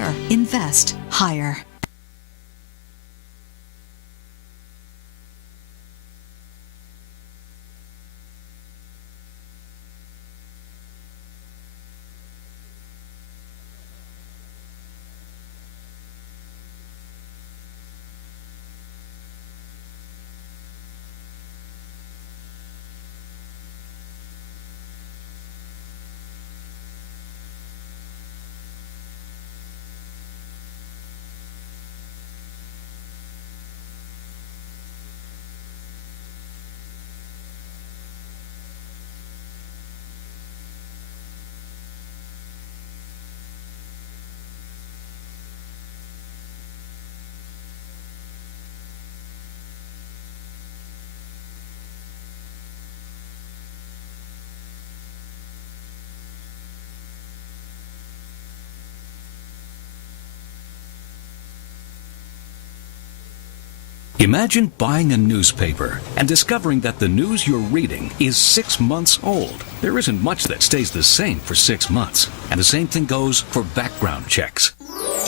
Volunteer, invest, hire. Imagine buying a newspaper and discovering that the news you're reading is 6 months old. There isn't much that stays the same for 6 months, and the same thing goes for background checks.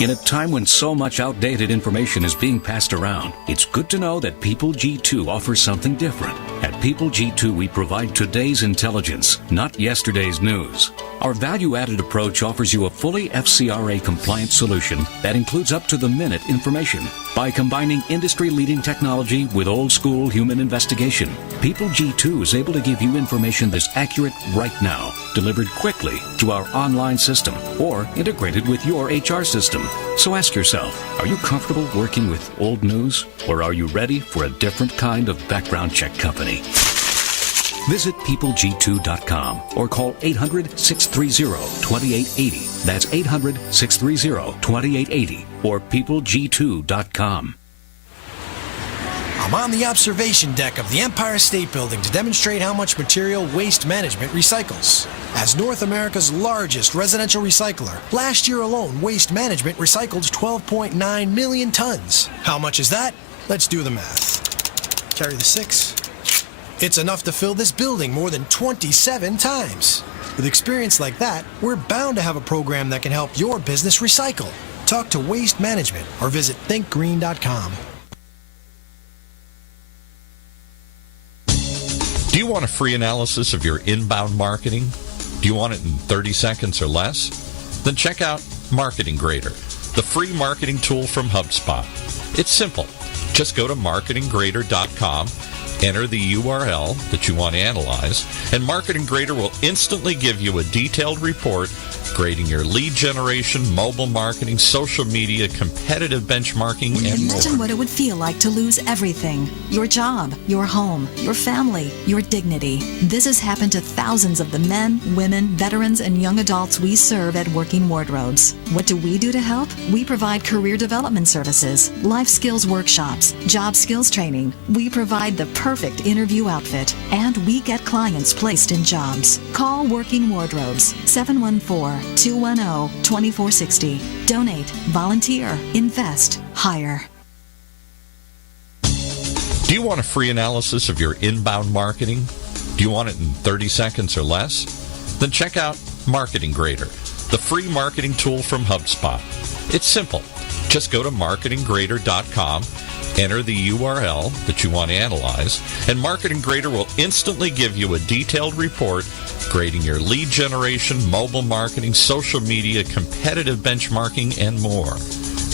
In a time when so much outdated information is being passed around, it's good to know that People G2 offers something different. At People G2, we provide today's intelligence, not yesterday's news. Our value-added approach offers you a fully FCRA-compliant solution that includes up-to-the-minute information. By combining industry-leading technology with old-school human investigation, People G2 is able to give you information that's accurate right now, delivered quickly through our online system or integrated with your HR system. So ask yourself, are you comfortable working with old news, or are you ready for a different kind of background check company? Visit peopleg2.com or call 800-630-2880. That's 800-630-2880 or peopleg2.com. I'm on the observation deck of the Empire State Building to demonstrate how much material Waste Management recycles. As North America's largest residential recycler, last year alone, Waste Management recycled 12.9 million tons. How much is that? Let's do the math. Carry the 6. It's enough to fill this building more than 27 times. With experience like that, we're bound to have a program that can help your business recycle. Talk to Waste Management or visit thinkgreen.com. Do you want a free analysis of your inbound marketing? Do you want it in 30 seconds or less? Then check out Marketing Grader, the free marketing tool from HubSpot. It's simple. Just go to marketinggrader.com, enter the URL that you want to analyze, and Marketing Grader will instantly give you a detailed report grading your lead generation, mobile marketing, social media, competitive benchmarking, and more. Imagine what it would feel like to lose everything. Your job, your home, your family, your dignity. This has happened to thousands of the men, women, veterans, and young adults we serve at Working Wardrobes. What do we do to help? We provide career development services, life skills workshops, job skills training. We provide the perfect interview outfit, and we get clients placed in jobs. Call Working Wardrobes, 714-210-2460. Donate, volunteer, invest, hire. Do you want a free analysis of your inbound marketing? Do you want it in 30 seconds or less? Then check out Marketing Grader, the free marketing tool from HubSpot. It's simple. Just go to marketinggrader.com, enter the URL that you want to analyze, and Marketing Grader will instantly give you a detailed report grading your lead generation, mobile marketing, social media, competitive benchmarking, and more.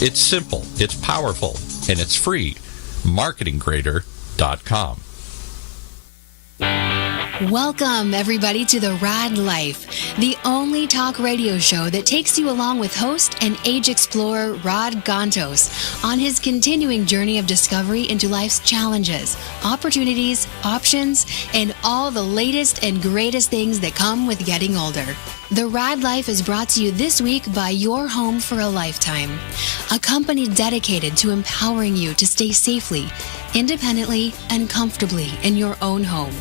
It's simple, it's powerful, and it's free. marketinggrader.com. Welcome, everybody, to the Rad Life, the only talk radio show that takes you along with host and age explorer Rad Gantos on his continuing journey of discovery into life's challenges, opportunities, options, and all the latest and greatest things that come with getting older. The Rad Life is brought to you this week by Your Home for a Lifetime, a company dedicated to empowering you to stay safely, independently, and comfortably in your own home.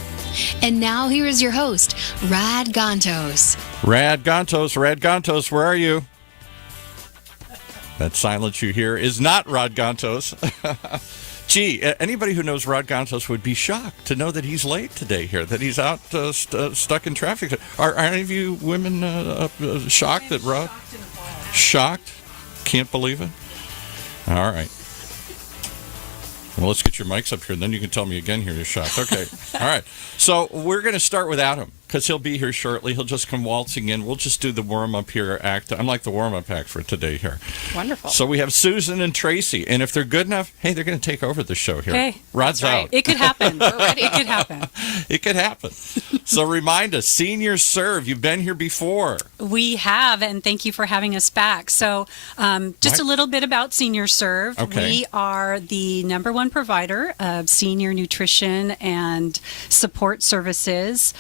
And now here is your host, Rad Gantos. Rad Gantos, where are you? That silence you hear is not Rad Gantos. Gee, anybody who knows Rad Gantos would be shocked to know that he's late today here, that he's out stuck in traffic. Are any of you women shocked that Rod? Shocked? can't believe it? All right. Well, let's get your mics up here, and then you can tell me again here you're shocked. Okay. All right. So we're going to start with Adam, because he'll be here shortly. He'll just come waltzing in. We'll just do the warm-up here act. I'm like the warm-up act for today here. Wonderful. So we have Susan and Tracy, and if they're good enough, hey, they're going to take over the show here. Hey, Rod's right. out. It could happen. We're ready. It could happen. It could happen. So remind us, SeniorServ, you've been here before. We have, and thank you for having us back. So just a little bit about SeniorServ. Okay. We are the #1 provider of senior nutrition and support services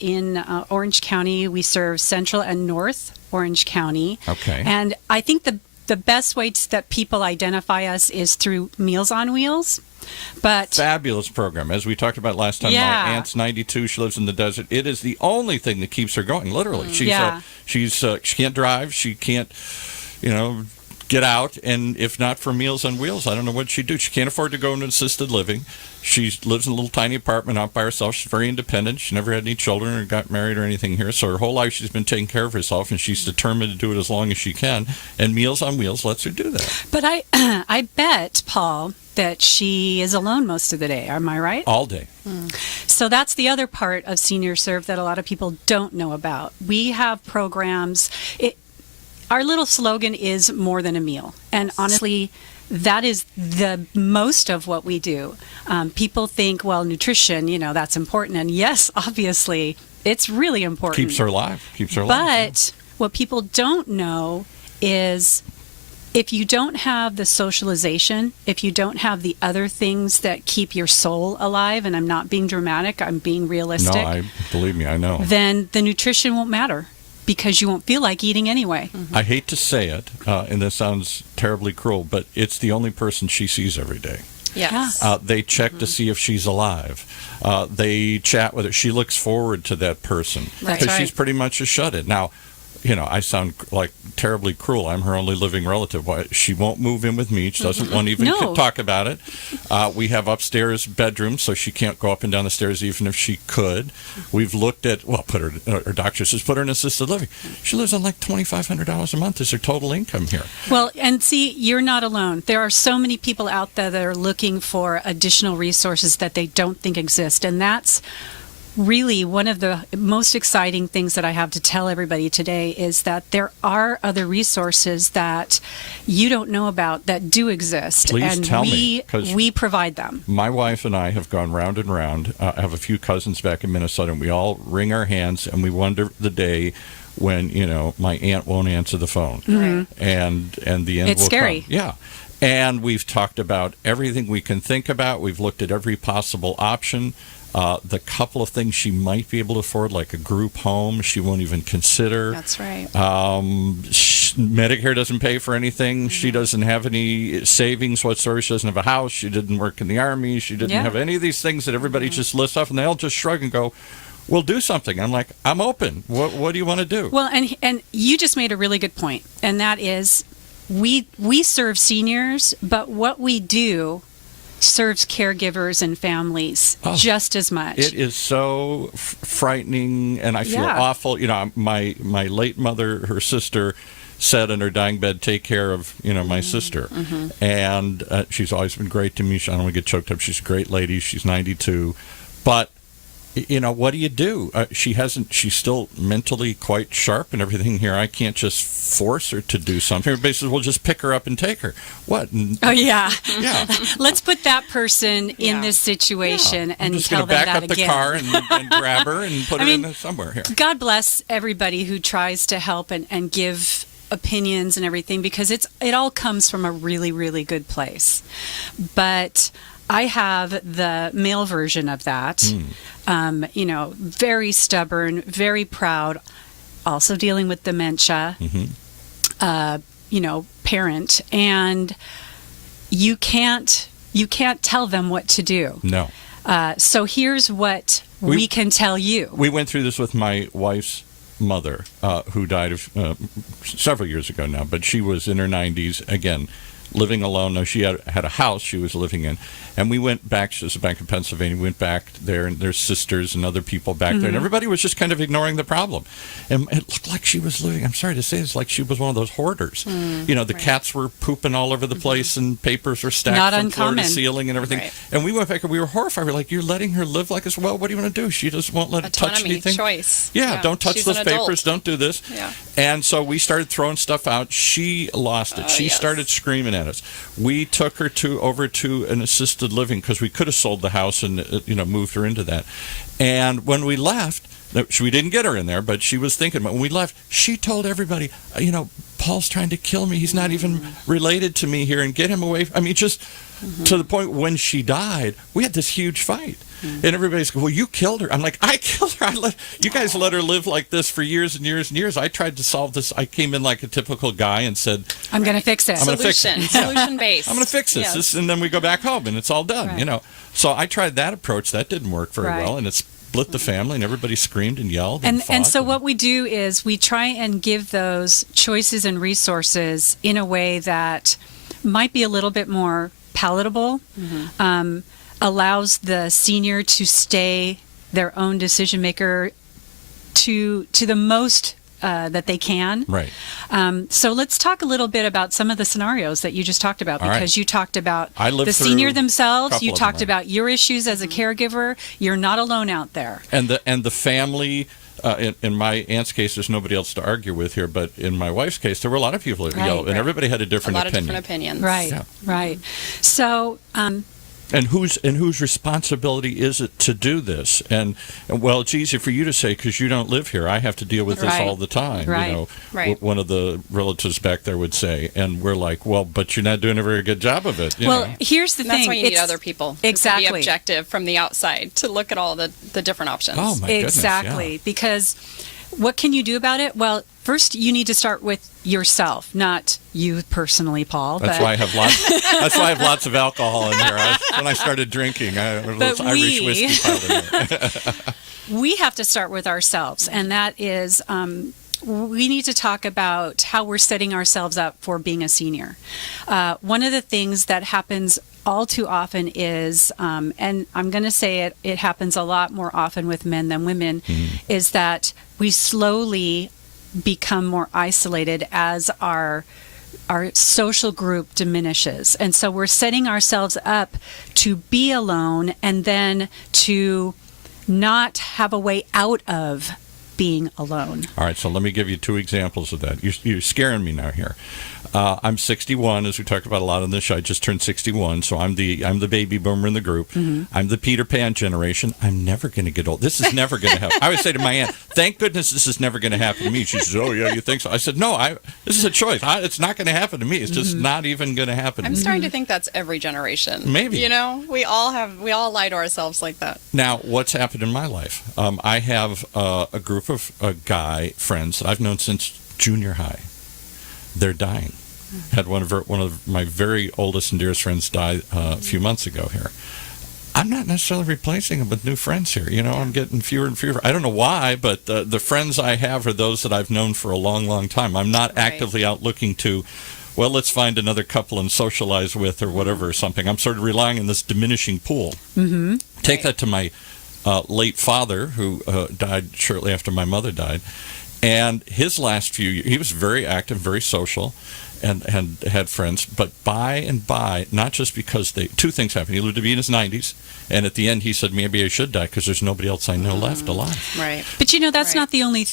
in Orange County. We serve Central and North Orange County. Okay. And I think the best way that people identify us is through Meals on Wheels. But Fabulous program. As we talked about last time, Yeah. my aunt's 92. She lives in the desert. It is the only thing that keeps her going, literally. Yeah. She can't drive. She can't, get out. And if not for Meals on Wheels, I don't know what she'd do. She can't afford to go into assisted living. She lives in a little tiny apartment out by herself. She's very independent. She never had any children or got married or anything here. So her whole life she's been taking care of herself, and she's determined to do it as long as she can. And Meals on Wheels lets her do that. But I bet, Paul, that she is alone most of the day. Am I right? All day. So that's the other part of SeniorServ that a lot of people don't know about. We have programs. Our little slogan is more than a meal. And honestly, that is the most of what we do. People think, well, nutrition, that's important. And yes, obviously, it's really important. Keeps her alive. But what people don't know is if you don't have the socialization, if you don't have the other things that keep your soul alive, and I'm not being dramatic, I'm being realistic. No, believe me, I know. Then the nutrition won't matter because you won't feel like eating anyway. I hate to say it, and this sounds terribly cruel, but it's the only person she sees every day. Yes. They check to see if she's alive. They chat with her. She looks forward to that person That's because right. she's pretty much a shut-in. Now, I sound like terribly cruel. I'm her only living relative. She won't move in with me. She doesn't want to even No. talk about it. We have upstairs bedrooms, so she can't go up and down the stairs even if she could. We've looked at, her doctor says put her in assisted living. She lives on like $2,500 a month is her total income here. Well, and see, you're not alone. There are so many people out there that are looking for additional resources that they don't think exist. And that's really one of the most exciting things that I have to tell everybody today is that there are other resources that you don't know about that do exist. Please and tell me, 'cause we provide them. My wife and I have gone round and round. I have a few cousins back in Minnesota, and we all wring our hands, and we wonder the day when, my aunt won't answer the phone. Mm-hmm. And the end It's will scary. come. Yeah. And we've talked about everything we can think about. We've looked at every possible option. The couple of things she might be able to afford, like a group home, she won't even consider. That's right. Medicare doesn't pay for anything. She doesn't have any savings whatsoever. She doesn't have a house. She didn't work in the Army. She didn't have any of these things that everybody just lists off, and they all just shrug and go, we'll do something. I'm like, I'm open. What do you want to do? Well, and you just made a really good point, and that is we serve seniors, but what we do serves caregivers and families just as much. It is so frightening, and I feel awful. My late mother, her sister, said in her dying bed, take care of, my sister. Mm-hmm. And she's always been great to me. I don't want to get choked up. She's a great lady. She's 92. But what do you do? She's still mentally quite sharp and everything here. I can't just force her to do something. Everybody says, well, just pick her up and take her. What? Oh, yeah. Yeah. Let's put that person in this situation and I'm just tell gonna them back that up again. the car and grab her and put her in somewhere here. God bless everybody who tries to help and give opinions and everything, because it all comes from a really, really good place. But I have the male version of that. Very stubborn, very proud, also dealing with dementia, parent. And you can't tell them what to do. No. So here's what we can tell you. We went through this with my wife's mother, who died several years ago now, but she was in her 90s. Again, living alone. No, she had a house she was living in. And we went back, she was a bank in Pennsylvania, we went back there, and there's sisters and other people back there, and everybody was just kind of ignoring the problem. And it looked like she was living, I'm sorry to say this, like she was one of those hoarders. The cats were pooping all over the place, and papers were stacked from floor to ceiling and everything. And we went back and we were horrified. We were like, you're letting her live like this? Well, what do you want to do? She just won't let it touch anything. Choice. Yeah, don't touch those papers, don't do this. Yeah. And so we started throwing stuff out. She lost it. She started screaming at us. We took her over to an assisted living because we could have sold the house and moved her into that. And when we left, we didn't get her in there, but she was thinking. But when we left, she told everybody, Paul's trying to kill me. He's not even related to me here, and get him away. I mean, just to the point when she died, we had this huge fight. And everybody's going, well, you killed her. I'm like, I killed her. You guys let her live like this for years and years and years. I tried to solve this. I came in like a typical guy and said, I'm going to fix it. Solution-based. I'm going to fix this. And then we go back home and it's all done, So I tried that approach. That didn't work very well. And it split the family, and everybody screamed and yelled and fought. And so what we do is we try and give those choices and resources in a way that might be a little bit more palatable, allows the senior to stay their own decision maker to the most that they can. Right. So let's talk a little bit about some of the scenarios that you just talked about, because you talked about the senior themselves. You talked about your issues as a caregiver. You're not alone out there. And the family. In my aunt's case, there's nobody else to argue with here, but in my wife's case, there were a lot of people that yelled, and everybody had a different opinion. Of different opinions. Right. Yeah. Right. So. And whose responsibility is it to do this? And well, it's easy for you to say because you don't live here. I have to deal with this all the time. Right. One of the relatives back there would say, and we're like, well, but you're not doing a very good job of it. Here's the thing. That's why you need other people. Exactly. To be objective from the outside to look at all the different options. Oh my goodness. Exactly. Because what can you do about it? Well, first you need to start with yourself, not you personally, Paul. That's why I have lots. That's why I have lots of alcohol in here. When I started drinking, Irish whiskey piled in there. We have to start with ourselves, and that is. We need to talk about how we're setting ourselves up for being a senior. One of the things that happens all too often is, and I'm going to say it happens a lot more often with men than women, is that we slowly become more isolated as our social group diminishes. And so we're setting ourselves up to be alone and then to not have a way out of being alone. All right, so let me give you two examples of that. You're scaring me now here. I'm 61, as we talked about a lot on this show. I just turned 61, so I'm the baby boomer in the group. I'm the Peter Pan generation. I'm never going to get old. This is never going to happen. I would say to my aunt, thank goodness this is never going to happen to me. She says, oh, yeah, you think so? I said, no, this is a choice. It's not going to happen to me. It's just not even going to happen to me. I'm starting to think that's every generation. Maybe. We all lie to ourselves like that. Now, what's happened in my life? I have a group of guy friends that I've known since junior high. They're dying. Had one of my very oldest and dearest friends die a few months ago here. I'm not necessarily replacing them with new friends here. I'm getting fewer and fewer. I don't know why, but the friends I have are those that I've known for a long, long time. I'm not actively out looking to, well, let's find another couple and socialize with or whatever or something. I'm sort of relying on this diminishing pool. Take that to my late father, who died shortly after my mother died. And his last few years, he was very active, very social, and had friends. But by and by, not just because two things happened. He lived to be in his 90s, and at the end he said, maybe I should die because there's nobody else I know left alive. Right. But that's not the only...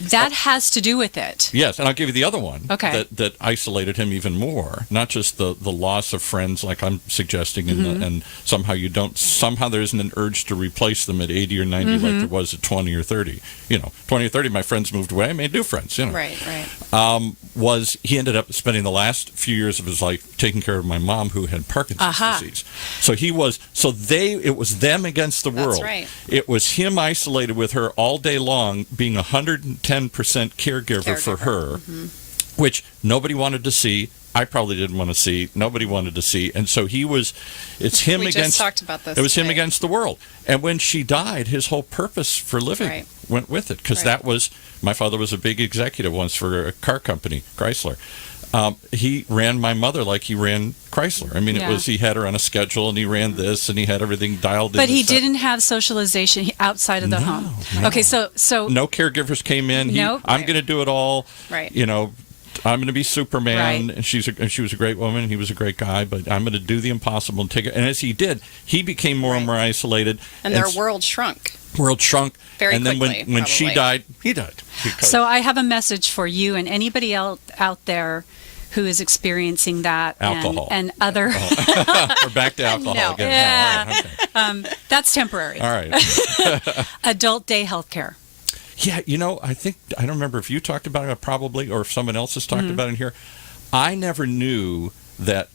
that has to do with it. Yes, and I'll give you the other one that isolated him even more. Not just the loss of friends like I'm suggesting, and somehow there isn't an urge to replace them at 80 or 90 like there was at 20 or 30. 20 or 30, my friends moved away. I made new friends. Right. He ended up spending the last few years of his life taking care of my mom, who had Parkinson's disease. So it was them against the world. That's right. It was him isolated with her all day long, being 110% caregiver for her, which nobody wanted to see. I probably didn't want to see. Nobody wanted to see. And so it's him we against... just talked about this It was today. him against the world. And when she died, his whole purpose for living went with it. Because that was... My father was a big executive once for a car company, Chrysler. he ran my mother like he ran Chrysler. I mean, Yeah. he had her on a schedule, and he ran this, and he had everything dialed in. But he didn't have socialization outside of the home. No. Okay, so No caregivers came in. Nope. I'm going to do it all. Right. You know, I'm going to be Superman. Right. And she was a great woman, and he was a great guy, but I'm going to do the impossible and take it. And as he did, he became more and more isolated. And their world shrunk. World shrunk. Very and then quickly, when she probably. died, he died. Because So I have a message for you and anybody else out there who is experiencing that Alcohol. and other. we're back to alcohol No. again. Yeah. Oh, all right, okay. That's temporary. All right. Adult day health care. Yeah, I don't remember if you talked about it probably, or if someone else has talked about it here. I never knew that,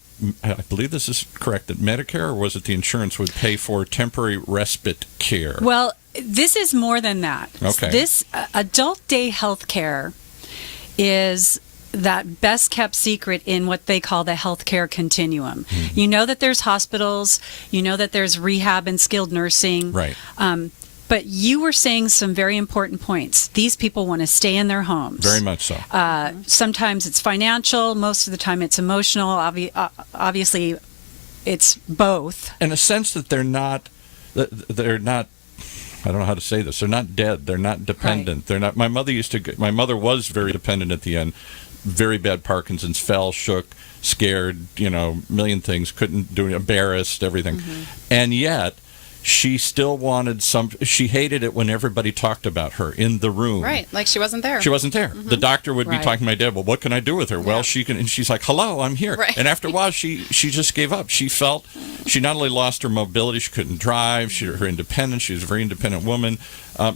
I believe this is correct, that Medicare, or was it the insurance, would pay for temporary respite care. Well, this is more than that. Okay. This adult day health care is that best kept secret in what they call the healthcare continuum. You know that there's hospitals, you know that there's rehab and skilled nursing. Right. But you were saying some very important points. These people want to stay in their homes. Very much so. Sometimes it's financial. Most of the time it's emotional. Obviously, it's both. In a sense that they're not, I don't know how to say this. They're not dead. They're not dependent. Right. They're not. My mother was very dependent at the end. Very bad Parkinson's, fell, shook, scared, million things, couldn't do it, embarrassed, everything. And yet, she still wanted she hated it when everybody talked about her in the room. Right, like she wasn't there. She wasn't there. The doctor would be Right. talking to my dad, well, what can I do with her? Well, she can, and she's like, hello, I'm here. Right. And after a while, she just gave up. She felt, she not only lost her mobility, she couldn't drive, her independence, she was a very independent woman.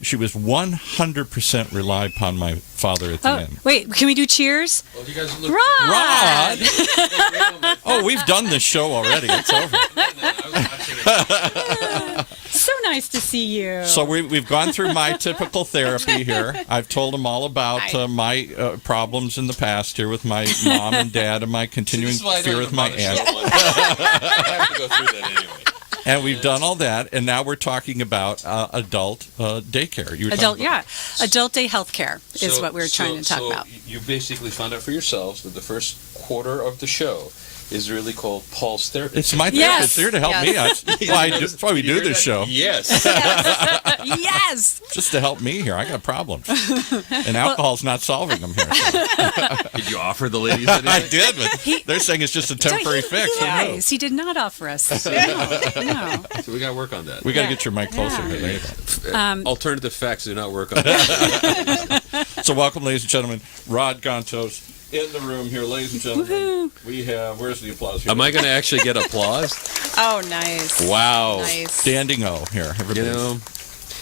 She was 100% relied upon my father at the end. Wait, can we do cheers? Well, you guys look Rod! Oh, we've done this show already. It's over. So nice to see you. So we've gone through my typical therapy here. I've told them all about my problems in the past here with my mom and dad and my continuing fear with my aunt. I have to go through that anyway. And we've done all that, and now we're talking about adult daycare. You were talking about- Adult day health care is what we're trying to talk so about. You basically found out for yourselves that the first quarter of the show is really called Paul's Therapy. It's my Yes. therapist here to help me out. That's why we do this show. Yes. Yes! Just to help me here. I got problems. And alcohol's not solving them here. Did you offer the ladies anything? I did, but they're saying it's just a temporary fix. Who knows? Guys, he did not offer us this. No. So we got to work on that. We got to get your mic closer Yeah. here. There you go. Alternative facts do not work on that. So welcome, ladies and gentlemen, Rad Gantos in the room here, ladies and gentlemen. We have, where's the applause here? Am I going to actually get applause? Oh, nice. Wow. Nice. Standing O here. Everybody.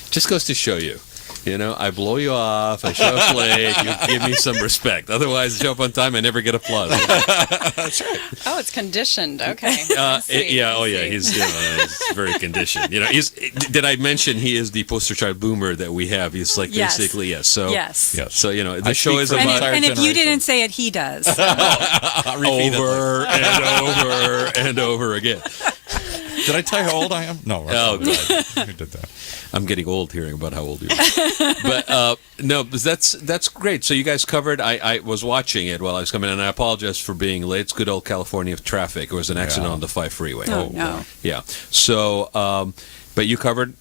Just goes to show you. I blow you off, I show up late, you give me some respect. Otherwise, I show up on time, I never get applause. That's right. Oh, it's conditioned. Okay. I see. He's very conditioned. Did I mention he is the poster child boomer that we have? He's like Yes. basically, yes. So, Yes. Yes. So, I the show speak is for the about entire And if you generation. didn't say it, he does. over and over and over again. Did I tell you how old I am? No. Oh, God. Who did that? I'm getting old hearing about how old you are. But no, that's great. So you guys covered. I was watching it while I was coming, and I apologize for being late. It's good old California traffic. There was an accident on the 5 freeway. Oh, no. Yeah. So, but you covered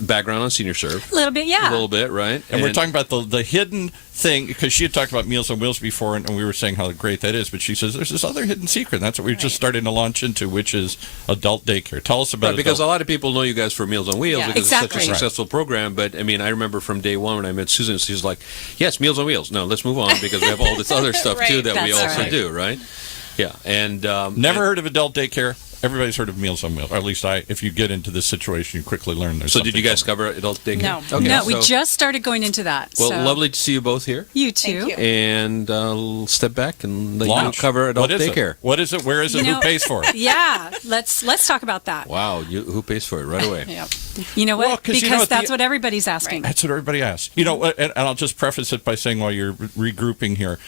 background on SeniorServ. A little bit, yeah. A little bit, right? And we're talking about the hidden thing, because she had talked about Meals on Wheels before, and we were saying how great that is, but she says there's this other hidden secret, and that's what we're just starting to launch into, which is adult daycare. Tell us about it. Because a lot of people know you guys for Meals on Wheels because Exactly. it's such a successful program, but I mean, I remember from day one when I met Susan, she was like, yes, Meals on Wheels. No, let's move on because we have all this other stuff too that we That's also right. do, right? Yeah, and Never heard of adult daycare. Everybody's heard of Meals on Wheels, or at least if you get into this situation, you quickly learn there's So did you guys something cover adult daycare? No. Okay, No, we so- just started going into that. Well, so. lovely to see you both here. You too. Thank you. And I'll step back and let Launch. you cover adult What is daycare. it? What is it? Where is it? You Who know- pays for it? Yeah, let's talk about that. Wow, who pays for it right away? Yep. You know what? Well, 'cause because you know what, that's the- what everybody's asking. That's what everybody asks. And I'll just preface it by saying while you're regrouping here,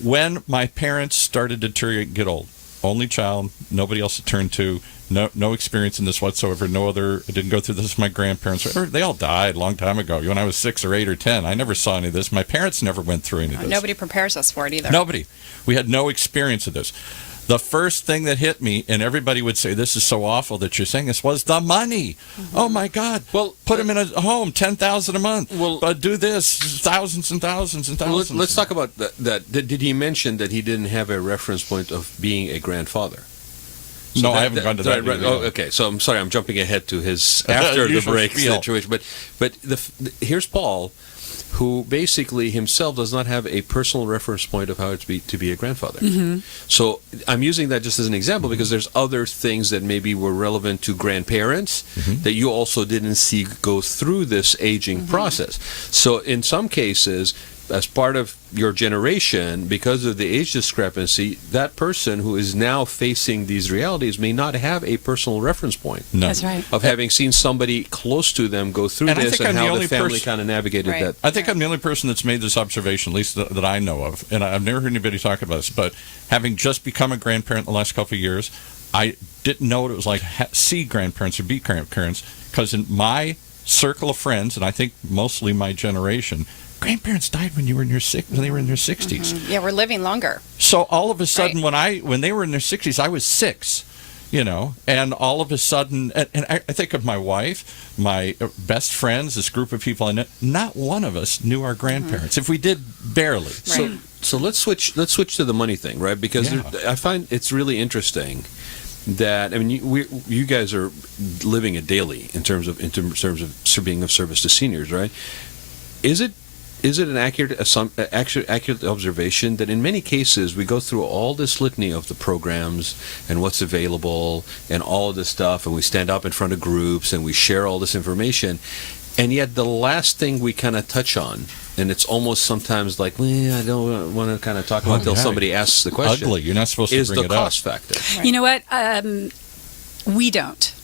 when my parents started to deteriorate and get old, only child, nobody else to turn to, no experience in this whatsoever, I didn't go through this with my grandparents. They all died a long time ago. When I was 6 or 8 or 10, I never saw any of this. My parents never went through any of this. Nobody prepares us for it either. Nobody. We had no experience of this. The first thing that hit me, and everybody would say, this is so awful that you're saying this, was the money. Oh, my God. Well, put them in a home, $10,000 a month. Well, do this, thousands and thousands and thousands. Let's talk about that. Did he mention that he didn't have a reference point of being a grandfather? So no, I haven't gone to that. Right. Oh, okay. So I'm sorry, I'm jumping ahead to his after the break situation. But here's Paul, who basically himself does not have a personal reference point of how to be a grandfather. So I'm using that just as an example because there's other things that maybe were relevant to grandparents that you also didn't see go through this aging process. So in some cases, as part of your generation, because of the age discrepancy, that person who is now facing these realities may not have a personal reference point. No. That's right. Of having seen somebody close to them go through this and how the family kind of navigated that. I think I'm the only person that's made this observation, at least that I know of, and I've never heard anybody talk about this, but having just become a grandparent in the last couple of years, I didn't know what it was like to see grandparents or be grandparents, because in my circle of friends, and I think mostly my generation, grandparents died when they were in their 60s. Yeah, we're living longer. So all of a sudden, when they were in their 60s, I was 6, and all of a sudden, and I think of my wife, my best friends, this group of people I know, not one of us knew our grandparents. If we did, barely. Right. So let's switch to the money thing, right? Because I find it's really interesting that you guys are living it daily in terms of being of service to seniors, right? Is it an accurate observation that in many cases we go through all this litany of the programs and what's available and all of this stuff, and we stand up in front of groups and we share all this information, and yet the last thing we kind of touch on, and it's almost sometimes like, I don't want to kind of talk about until somebody asks the question. Ugly. You're not supposed to bring it up. Is the cost factor. Right. You know what? We don't.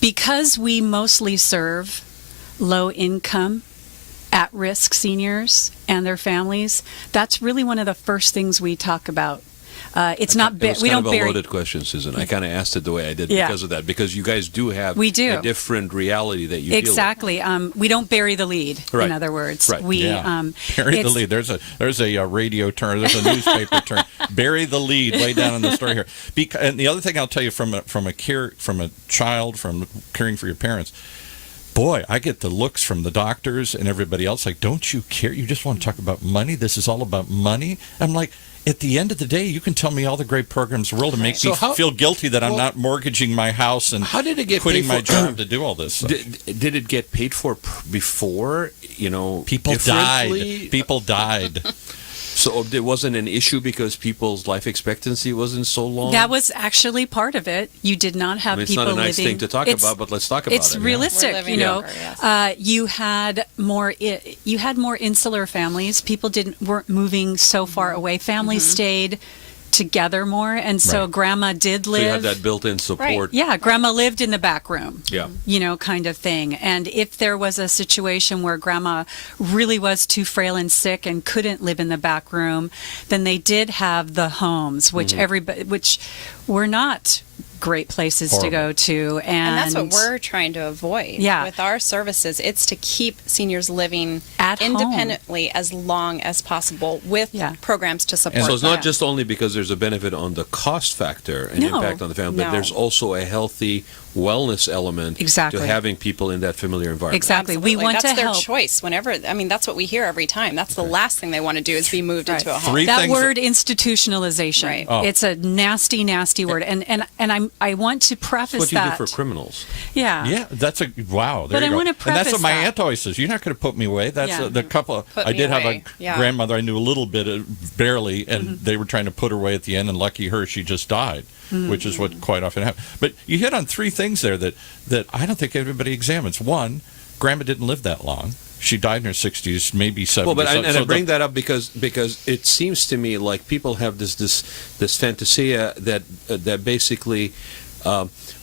Because we mostly serve low-income, at-risk seniors and their families, that's really one of the first things we talk about. It's not we don't bury. It was kind of a loaded question, Susan. I kind of asked it the way I did because of that, because you guys do have a different reality that you exactly. deal with. We don't bury the lead. Right. In other words, right. Bury the lead. There's a radio term. There's a newspaper term. Bury the lead way down in the story here. And the other thing I'll tell you from a child, from caring for your parents. Boy, I get the looks from the doctors and everybody else like, don't you care? You just want to talk about money? This is all about money? I'm like, at the end of the day, you can tell me all the great programs in the world to make me feel guilty that I'm not mortgaging my house and how did it get quitting paid my job to do all this stuff. Did it get paid for before? People died. So it wasn't an issue because people's life expectancy wasn't so long? That was actually part of it. You did not have it's people living... It's not a nice thing to talk about, but let's talk about it. It's realistic, longer, yes. You had more insular families. People weren't moving so far away. Families stayed together more, and so grandma did live. So you had that built-in support. Right. Yeah, grandma lived in the back room. Yeah. Kind of thing. And if there was a situation where grandma really was too frail and sick and couldn't live in the back room, then they did have the homes, which which were not great places to go to, and that's what we're trying to avoid with our services. It's to keep seniors living at independently as long as possible with programs to support. And so it's not just only because there's a benefit on the cost factor and impact on the family, but there's also a healthy wellness element to having people in that familiar environment. Exactly. Absolutely. We want that's to their help. choice. That's what we hear every time. That's the last thing they want to do is be moved into a home. That word institutionalization. Right. It's a nasty, nasty word. And I want to preface what that. you do for criminals. Yeah. Yeah, that's a wow. There but you I go. want to preface and that's what my that. aunt always says. You're not going to put me away. That's the couple. I did have a grandmother I knew a little bit, barely, and they were trying to put her away at the end. And lucky her, she just died, which is what quite often happens. But you hit on three things there that I don't think everybody examines. One, grandma didn't live that long. She died in her 60s, maybe 70s. Well, but I bring that up because it seems to me like people have this fantasia that basically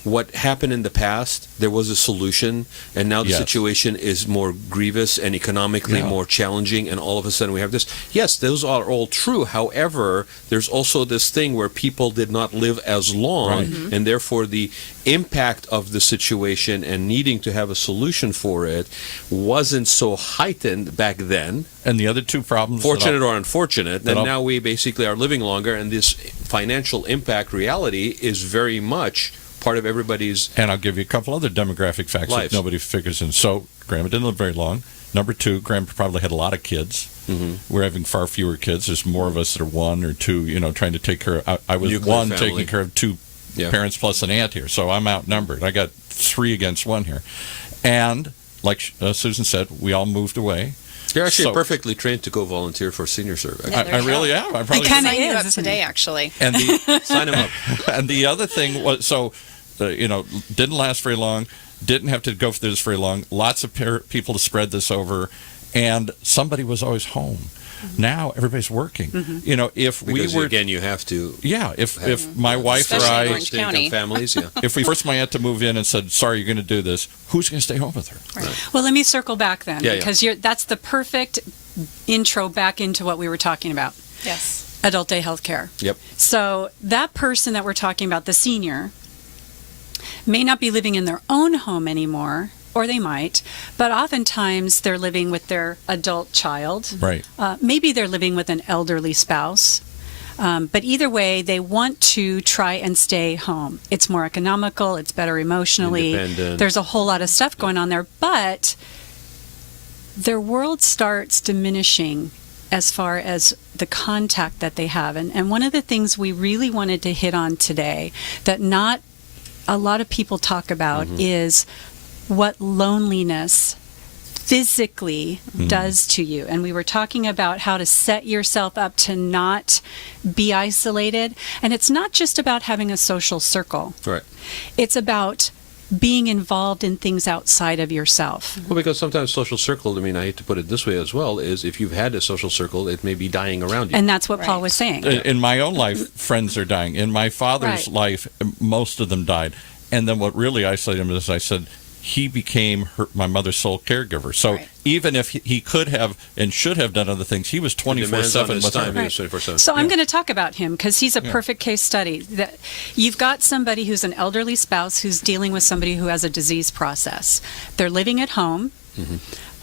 what happened in the past, there was a solution, and now the situation is more grievous and economically more challenging, and all of a sudden we have this. Yes, those are all true. However, there's also this thing where people did not live as long, and therefore the impact of the situation and needing to have a solution for it wasn't so heightened back then. And the other two problems, fortunate or unfortunate, and now we basically are living longer, and this financial impact reality is very much part of everybody's. And I'll give you a couple other demographic facts that nobody figures in. So, Grandma didn't live very long. Number two, Grandma probably had a lot of kids. We're having far fewer kids. There's more of us that are one or two, trying to take care of. I was nuclear one family. taking care of two parents plus an aunt here, so I'm outnumbered. I got 3 against 1 here. And, like Susan said, we all moved away. You're actually perfectly trained to go volunteer for SeniorServ. I really am. I probably kind of is up today, actually. And sign him up. And the other thing was, didn't last very long. Didn't have to go through this very long. Lots of people to spread this over, and somebody was always home. Now everybody's working. If because we were again, you have to. Yeah, if my wife or Especially in I, Orange County. families, if we forced my aunt to move in and said, "Sorry, you're going to do this," who's going to stay home with her? Right. Well, let me circle back then, because that's the perfect intro back into what we were talking about. Yes. Adult day health care. Yep. So that person that we're talking about, the senior, may not be living in their own home anymore, or they might, but oftentimes they're living with their adult child. Right. Maybe they're living with an elderly spouse. But either way, they want to try and stay home. It's more economical. It's better emotionally. Independent. There's a whole lot of stuff going on there. But their world starts diminishing as far as the contact that they have. And one of the things we really wanted to hit on today that not a lot of people talk about is what loneliness physically does to you. And we were talking about how to set yourself up to not be isolated. And it's not just about having a social circle. Right. It's about being involved in things outside of yourself. Well, because sometimes social circle, I hate to put it this way as well, is if you've had a social circle, it may be dying around you. And that's what Paul was saying. In my own life, friends are dying. In my father's life, most of them died. And then what really isolated him is, I said, he became my mother's sole caregiver. So even if he could have and should have done other things, he was 24/7 with her. Right. 24/7. So I'm going to talk about him because he's a perfect case study. That you've got somebody who's an elderly spouse who's dealing with somebody who has a disease process. They're living at home.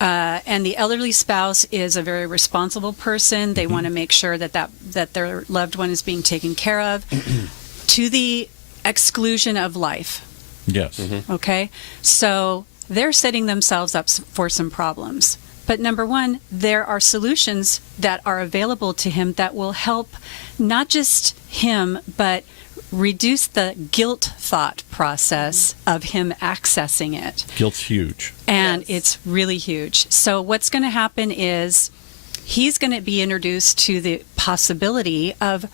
And the elderly spouse is a very responsible person. They want to make sure that their loved one is being taken care of to the exclusion of life. Yes. Okay? So they're setting themselves up for some problems. But number one, there are solutions that are available to him that will help not just him, but reduce the guilt thought process of him accessing it. Guilt's huge. And it's really huge. So what's going to happen is he's going to be introduced to the possibility of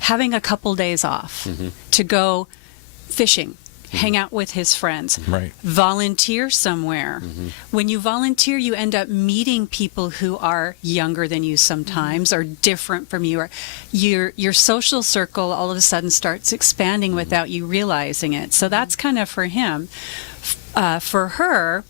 having a couple days off to go fishing, hang out with his friends, volunteer somewhere. When you volunteer, you end up meeting people who are younger than you sometimes, or different from you. Or your social circle all of a sudden starts expanding without you realizing it. So that's kind of for him. For her,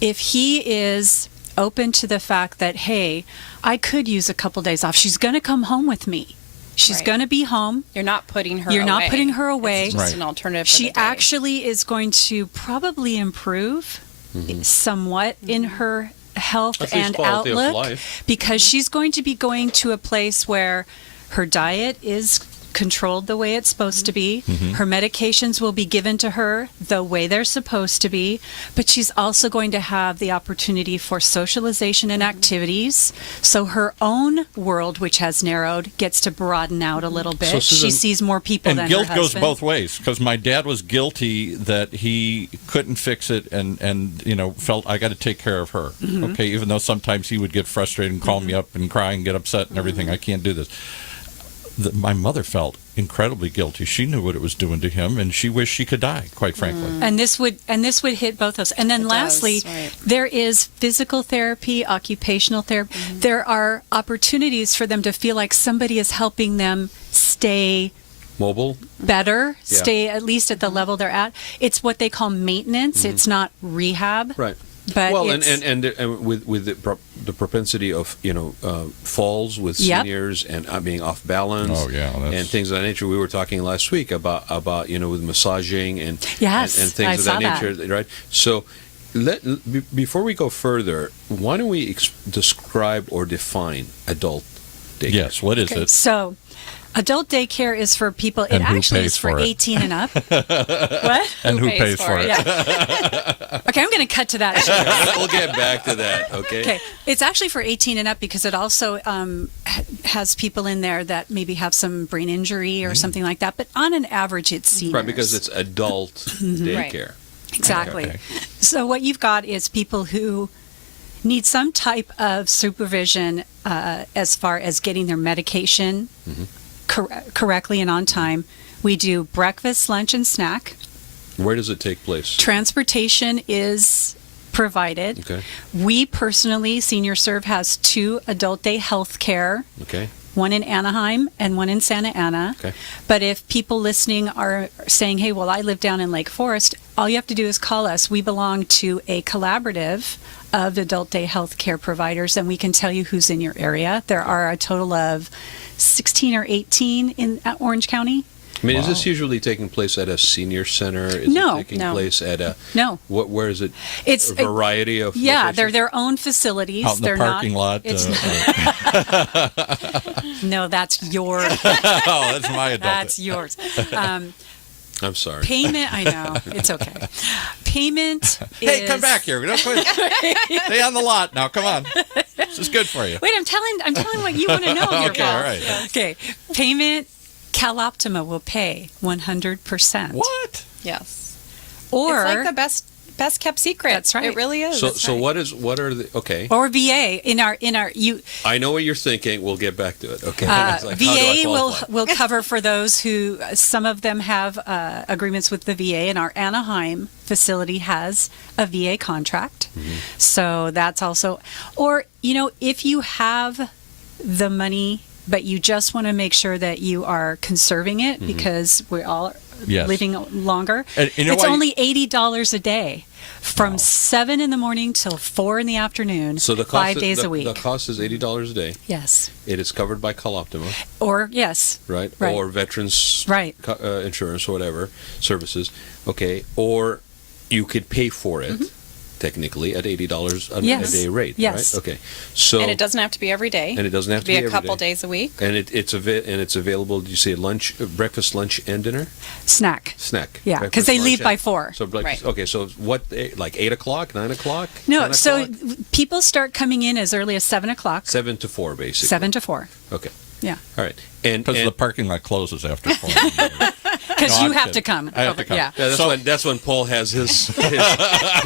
if he is open to the fact that, hey, I could use a couple days off, she's going to come home with me. She's going to be home. You're not putting her away. You're not putting her away. It's just an alternative for She the day. actually is going to probably improve somewhat in her health and outlook, because she's going to be going to a place where her diet is controlled the way it's supposed to be. Her medications will be given to her the way they're supposed to be, but she's also going to have the opportunity for socialization and activities. So her own world, which has narrowed, gets to broaden out a little bit. So Susan, she sees more people than her husband. And guilt goes both ways, because my dad was guilty that he couldn't fix it and felt I got to take care of her. Okay, even though sometimes he would get frustrated and call me up and cry and get upset and everything. I can't do this. My mother felt incredibly guilty. She knew what it was doing to him, and she wished she could die, quite frankly. And this would hit both of us. And then lastly, there is physical therapy, occupational therapy. There are opportunities for them to feel like somebody is helping them stay Mobile? better, Yeah. stay at least at the level they're at. It's what they call maintenance. It's not rehab. Right. But Well, it's, and with the propensity of falls with Yep. seniors and being off balance, Oh, yeah, that's- and things of that nature. We were talking last week about with massaging and Yes, and things I of saw that that. nature, right? So, before we go further, why don't we describe or define adult daycare? Yes, what is okay, it? so adult daycare is for people. And it who actually pays is for for it? 18 and up. What? And who pays for it? Yeah. Okay, I'm going to cut to that. We'll get back to that. Okay. Okay, it's actually for 18 and up because it also has people in there that maybe have some brain injury or something like that. But on an average, it's seniors. Right, because it's adult daycare. Exactly. Okay. So what you've got is people who need some type of supervision as far as getting their medication correctly and on time. We do breakfast, lunch, and snack. Where does it take place? Transportation is provided. Okay. We personally, SeniorServ has 2 adult day health care, Okay. one in Anaheim and one in Santa Ana. Okay. But if people listening are saying, hey, well, I live down in Lake Forest, all you have to do is call us. We belong to a collaborative of adult day health care providers, and we can tell you who's in your area. There are a total of 16 or 18 in Orange County. I mean, is this usually taking place at a senior center? Is No, it taking no. place at a No. Where is it? It's a variety of Yeah, locations? they're their own facilities. Out in the they're parking lot. It's no, that's yours. Oh, that's my adult. That's yours. I'm sorry. Payment, I know. It's okay. Payment is... Hey, come back here. Don't quit. Stay on the lot now. Come on. This is good for you. Wait, I'm telling what you want to know here, Okay, Paul. all right. Okay. Payment, CalOptima will pay 100%. What? Yes. Or... It's like the best kept secret. That's right. It really is. So what are the okay? Or VA in our you I know what you're thinking. We'll get back to it. Okay. It's like, how do I VA qualify? will cover for those who some of them have agreements with the VA, and our Anaheim facility has a VA contract. So that's also, or if you have the money but you just want to make sure that you are conserving it because we're all Yes. living longer. And you know it's why- only $80 a day from 7 in the morning till 4 in the afternoon, So the cost 5 days a week. The cost is $80 a day. Yes. It is covered by CalOptima, Or, yes. right? Right. Or veterans Right. Insurance or whatever services. Okay. Or you could pay for it technically at $80 a Yes. day rate. Yes. Right. Okay. So and it doesn't have to be every day. and it doesn't have It to could be be a every couple day. days a week. And it's available. Did you say breakfast, lunch, and dinner? Snack. Snack. Yeah, Breakfast, because they lunch, leave by and- 4. So Right. okay, so what? Like 8 o'clock, 9 o'clock? No, 10 so o'clock? people start coming in as early as 7 o'clock. 7 to 4, basically. 7 to 4. Okay. Yeah. All right. And Because the parking lot closes after 4. Because No, you I'm have kidding. to come. I have to come. Yeah. yeah, that's when Paul has his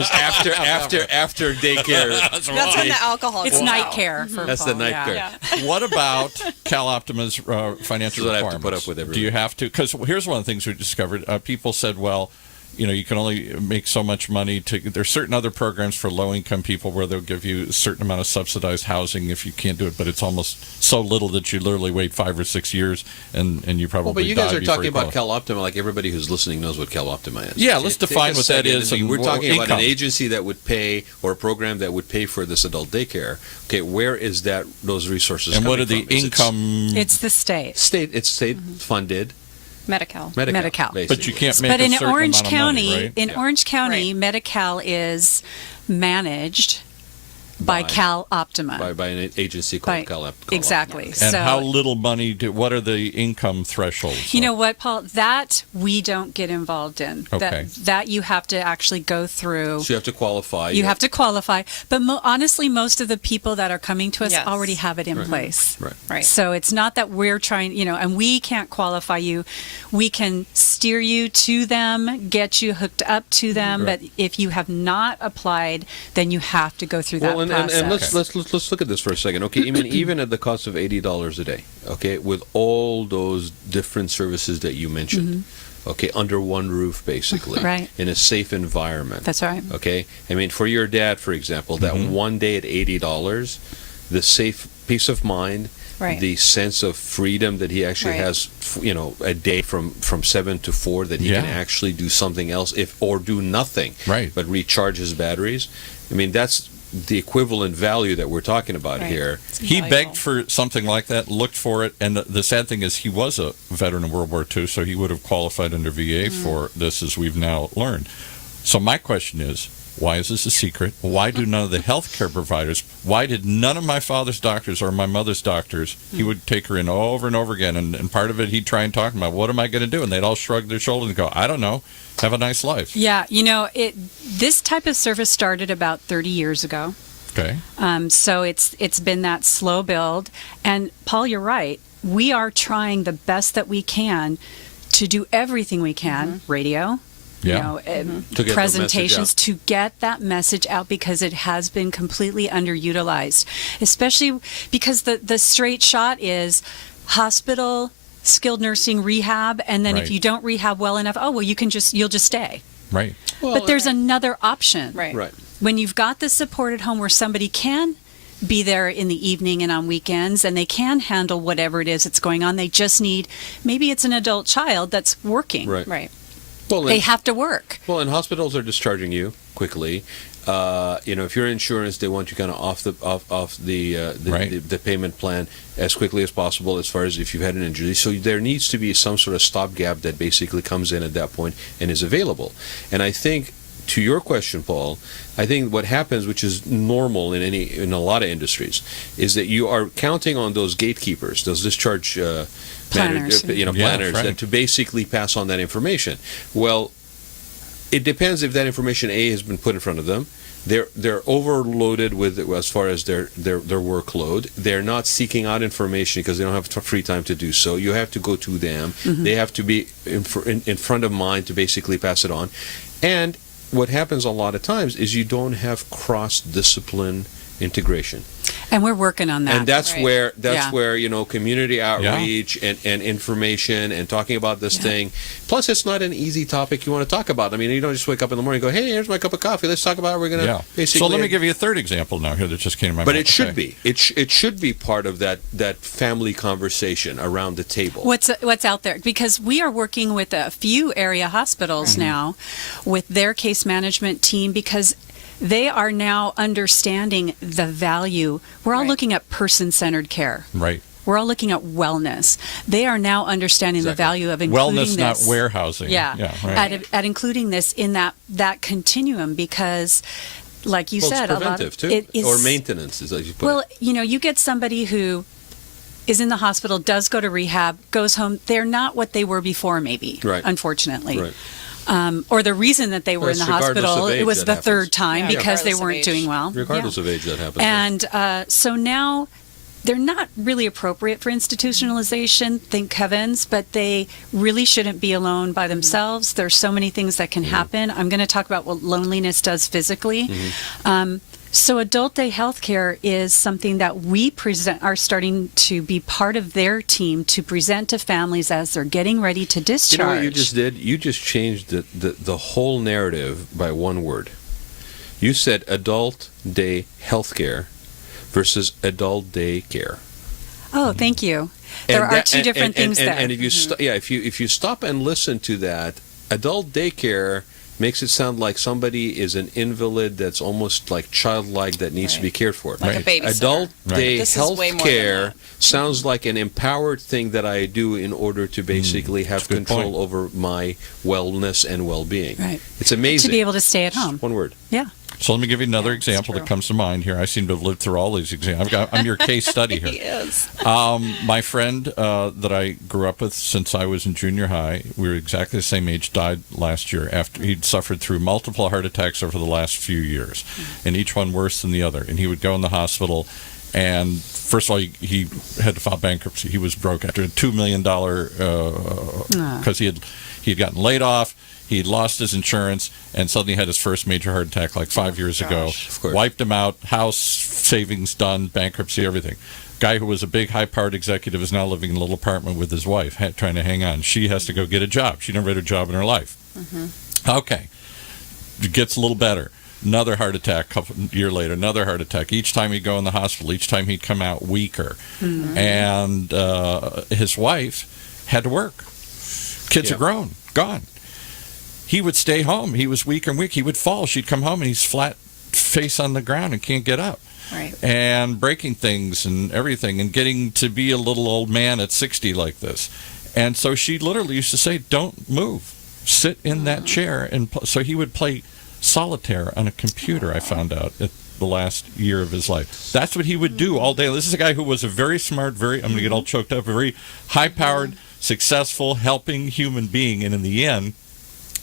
after daycare. That's when the alcohol It's goes night out. care for That's Paul, the night yeah. care. Yeah. What about CalOptima's financial This is what I have to requirements? put up with every Do you week. have to? Because here's one of the things we discovered. People said, well, you can only make so much money. There's certain other programs for low-income people where they'll give you a certain amount of subsidized housing if you can't do it, but it's almost so little that you literally wait 5 or 6 years and you probably Well, but you die guys are before talking you about qualify. CalOptima like everybody who's listening knows what CalOptima is. Yeah, let's Take define a what that second. is I mean, and we're talking about income. an agency that would pay, or a program that would pay for this adult daycare. Okay, where is those resources And what coming are the from? Is it income? It's the state. It's state funded. Medi-Cal. Medi-Cal. basically. But you can't make But a in certain Orange amount of County, money, right? in Yeah. Orange County, Right. Medi-Cal is managed by By- CalOptima. by an agency called CalOptima. Exactly. And so, how little money? What are the income thresholds? you know what, Paul? That we don't get involved in. Okay. That you have to actually go through. So you have to qualify. You have to qualify. But honestly, most of the people that are coming to us Yes. already have it in place. Right. Right. So it's not that we're trying, and we can't qualify you. We can steer you to them, get you hooked up to them. Right. But if you have not applied, then you have to go through that Well, and process. let's look at this for a second. Okay, I mean, even at the cost of $80 a day, okay, with all those different services that you mentioned, okay, under one roof, basically, Right. in a safe environment. That's right. Okay, I mean, for your dad, for example, that one day at $80, the safe peace of mind, the sense of freedom that he actually has, a day from 7 to 4 that he can actually do something else or do nothing, but recharge his batteries. I mean, that's the equivalent value that we're talking about here. He begged for something like that, looked for it, and the sad thing is he was a veteran of World War II, so he would have qualified under VA for this, as we've now learned. So my question is, why is this a secret? Why do none of the healthcare providers, why did none of my father's doctors or my mother's doctors, he would take her in over and over again, and part of it he'd try and talk about, what am I going to do? And they'd all shrug their shoulders and go, I don't know. Have a nice life. Yeah, this type of service started about 30 years ago. Okay. So it's been that slow build. And Paul, you're right. We are trying the best that we can to do everything we can, radio, presentations, to get that message out, because it has been completely underutilized, especially because the straight shot is hospital, skilled nursing, rehab, and then if you don't rehab well enough, you'll just stay. Right. Well, but there's another option. Right. When you've got the support at home where somebody can be there in the evening and on weekends, and they can handle whatever it is that's going on, they just need, maybe it's an adult child that's working. Right. Well, they have to work. Well, and hospitals are discharging you quickly. If you're insurance, they want you kind of off the payment plan as quickly as possible, as far as if you've had an injury. So there needs to be some sort of stopgap that basically comes in at that point and is available. And I think, to your question, Paul, I think what happens, which is normal in a lot of industries, is that you are counting on those gatekeepers, those discharge planners, that to basically pass on that information. Well, it depends if that information has been put in front of them. They're overloaded with, as far as their workload. They're not seeking out information because they don't have free time to do so. You have to go to them. They have to be in front of mind to basically pass it on. And what happens a lot of times is you don't have cross-discipline integration. And we're working on that. And that's where community outreach and information and talking about this thing. Plus, it's not an easy topic you want to talk about. I mean, you don't just wake up in the morning and go, hey, here's my cup of coffee. Let's talk about how we're going to basically... So let me give you a third example now here that just came to my mind. But it should be. It should be part of that family conversation around the table. What's out there? Because we are working with a few area hospitals now with their case management team, because they are now understanding the value. We're all looking at person-centered care. Right. We're all looking at wellness. They are now understanding the value of including wellness, this. not warehousing. At including this in that continuum, because, like you said, it's preventive too, or maintenance, as you put it. Well, you get somebody who is in the hospital, does go to rehab, goes home. They're not what they were before, maybe. Right. Unfortunately. Right. Or the reason that they were in the hospital, it was the third time because they weren't doing well. Regardless of age, that happens. And so now they're not really appropriate for institutionalization, thank heavens, but they really shouldn't be alone by themselves. There's so many things that can happen. I'm going to talk about what loneliness does physically. So adult day health care is something that we are starting to be part of their team to present to families as they're getting ready to discharge. You know what you just did? You just changed the whole narrative by one word. You said adult day health care versus adult day care. Oh, thank you. There are two different things there. And if you if you stop and listen to that, adult daycare makes it sound like somebody is an invalid that's almost like childlike that needs to be cared for. Like a babysitter. Adult day This is health way more care than sounds like an empowered thing that I do in order to basically have That's a good control point. over my wellness and well-being. Right. It's amazing. To be able to stay at home. One word. Yeah. So let me give you another example that comes to mind here. I seem to have lived through all these examples. I'm your case study here. He is. My friend that I grew up with since I was in junior high, we were exactly the same age, died last year after he'd suffered through multiple heart attacks over the last few years, and each one worse than the other. And he would go in the hospital, and first of all, he had to file bankruptcy. He was broke after a $2 million because he had gotten laid off. He'd lost his insurance and suddenly had his first major heart attack like 5 years ago. Of course. Wiped him out, house, savings done, bankruptcy, everything. Guy who was a big, high-powered executive is now living in a little apartment with his wife, trying to hang on. She has to go get a job. She never had a job in her life. Okay. It gets a little better. Another heart attack. Year later, another heart attack. Each time he'd go in the hospital, each time he'd come out weaker. Mm-hmm. And his wife had to work. Kids are grown, gone. He would stay home. He was weaker and weak. He would fall. She'd come home and he's flat face on the ground and can't get up. Right. And breaking things and everything and getting to be a little old man at 60 like this. And so she literally used to say, don't move. Sit in that chair. And so he would play solitaire on a computer, I found out, at the last year of his life. That's what he would do all day. This is a guy who was a very smart, I'm going to get all choked up, a very high-powered, successful, helping human being. And in the end,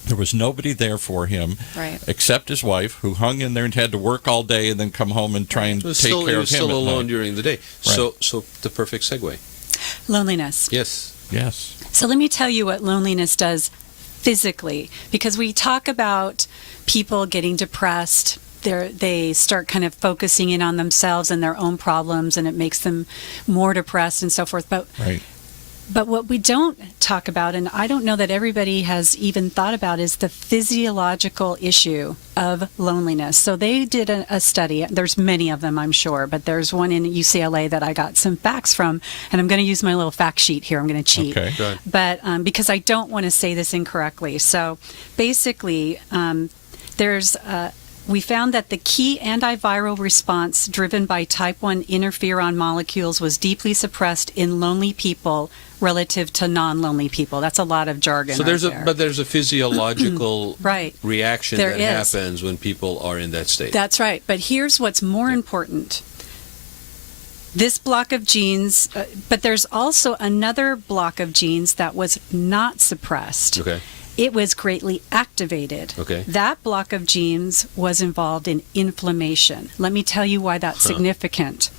there was nobody there for him except his wife, who hung in there and had to work all day and then come home and try and take care of him. He was still alone night. during the day. Right. So the perfect segue. Loneliness. Yes. So let me tell you what loneliness does physically, because we talk about people getting depressed. They start kind of focusing in on themselves and their own problems, and it makes them more depressed and so forth. But what we don't talk about, and I don't know that everybody has even thought about, is the physiological issue of loneliness. So they did a study. There's many of them, I'm sure, but there's one in UCLA that I got some facts from, and I'm going to use my little fact sheet here. I'm going to cheat. Okay. Go ahead. But because I don't want to say this incorrectly. So basically, we found that the key antiviral response driven by type 1 interferon molecules was deeply suppressed in lonely people relative to non-lonely people. That's a lot of jargon. So there's a physiological reaction there that happens when people are in that state. That's right. But here's what's more important. This block of genes, but there's also another block of genes that was not suppressed. Okay. It was greatly activated. Okay. That block of genes was involved in inflammation. Let me tell you why that's significant.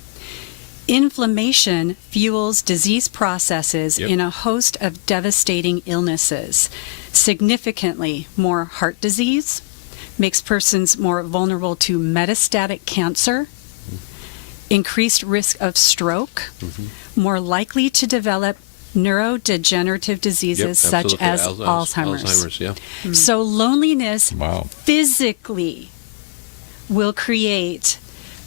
Inflammation fuels disease processes in a host of devastating illnesses. Significantly more heart disease, makes persons more vulnerable to metastatic cancer, increased risk of stroke, more likely to develop neurodegenerative diseases such as Alzheimer's. So loneliness physically will create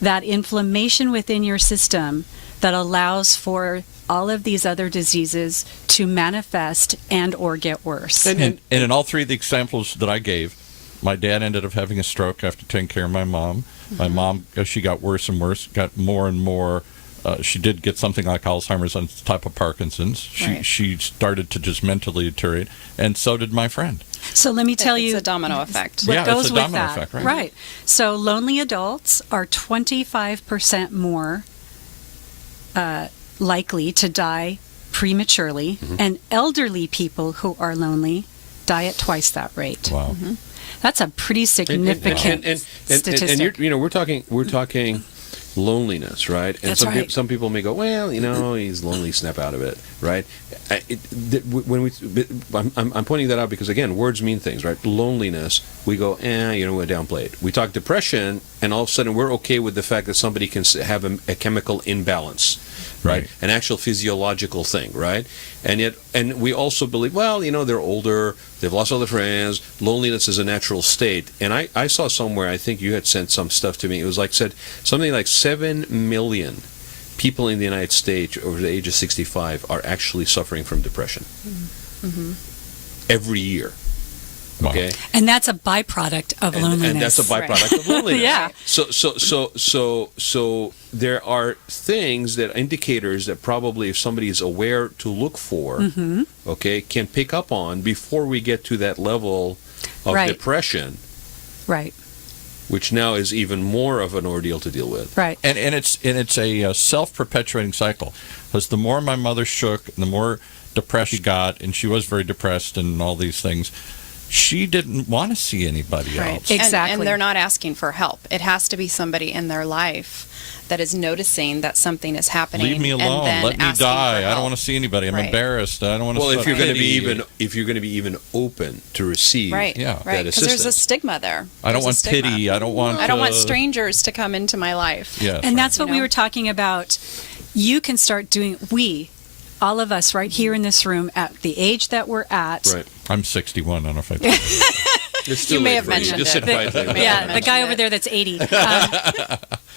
that inflammation within your system that allows for all of these other diseases to manifest and or get worse. And in all three of the examples that I gave, my dad ended up having a stroke after taking care of my mom. My mom, as she got worse and worse, got more and more. She did get something like Alzheimer's and type of Parkinson's. She started to just mentally deteriorate, and so did my friend. So let me tell you, it's a domino effect. What goes it's a with domino that? effect, Right. So lonely adults are 25% more likely to die prematurely, and elderly people who are lonely die at twice that rate. Wow. That's a pretty significant statistic. And we're talking loneliness, right? And some people may go, well, he's lonely, snap out of it, right? I'm pointing that out because, again, words mean things, right? Loneliness, we go, we're downplay it. We talk depression, and all of a sudden we're okay with the fact that somebody can have a chemical imbalance, right? An actual physiological thing, right? And we also believe, well, they're older, they've lost all their friends, loneliness is a natural state. And I saw somewhere, I think you had sent some stuff to me, it was said something like 7 million people in the United States over the age of 65 are actually suffering from depression every year. Wow. Okay, and that's a byproduct of loneliness. And that's a byproduct of loneliness. Yeah. So there are things indicators that probably if somebody is aware to look for, okay, can pick up on before we get to that level of depression. Right. which now is even more of an ordeal to deal with. Right. And it's a self-perpetuating cycle. Because the more my mother shook, and the more depressed she got, and she was very depressed and all these things, she didn't want to see anybody else. Exactly. And they're not asking for help. It has to be somebody in their life that is noticing that something is happening. Leave me alone. Let me die. I don't want to see anybody. I'm embarrassed. I don't want to. Well, if you're going to be even open to receive, that assistance, because there's a stigma there. I don't want pity. I don't want strangers to come into my life. Yes, and that's what we were talking about. You can start doing. All of us right here in this room at the age that we're at. Right. I'm 61. I don't know if I It's too You may late have for you. mentioned Just it. sit quietly. Yeah, the guy over there that's 80.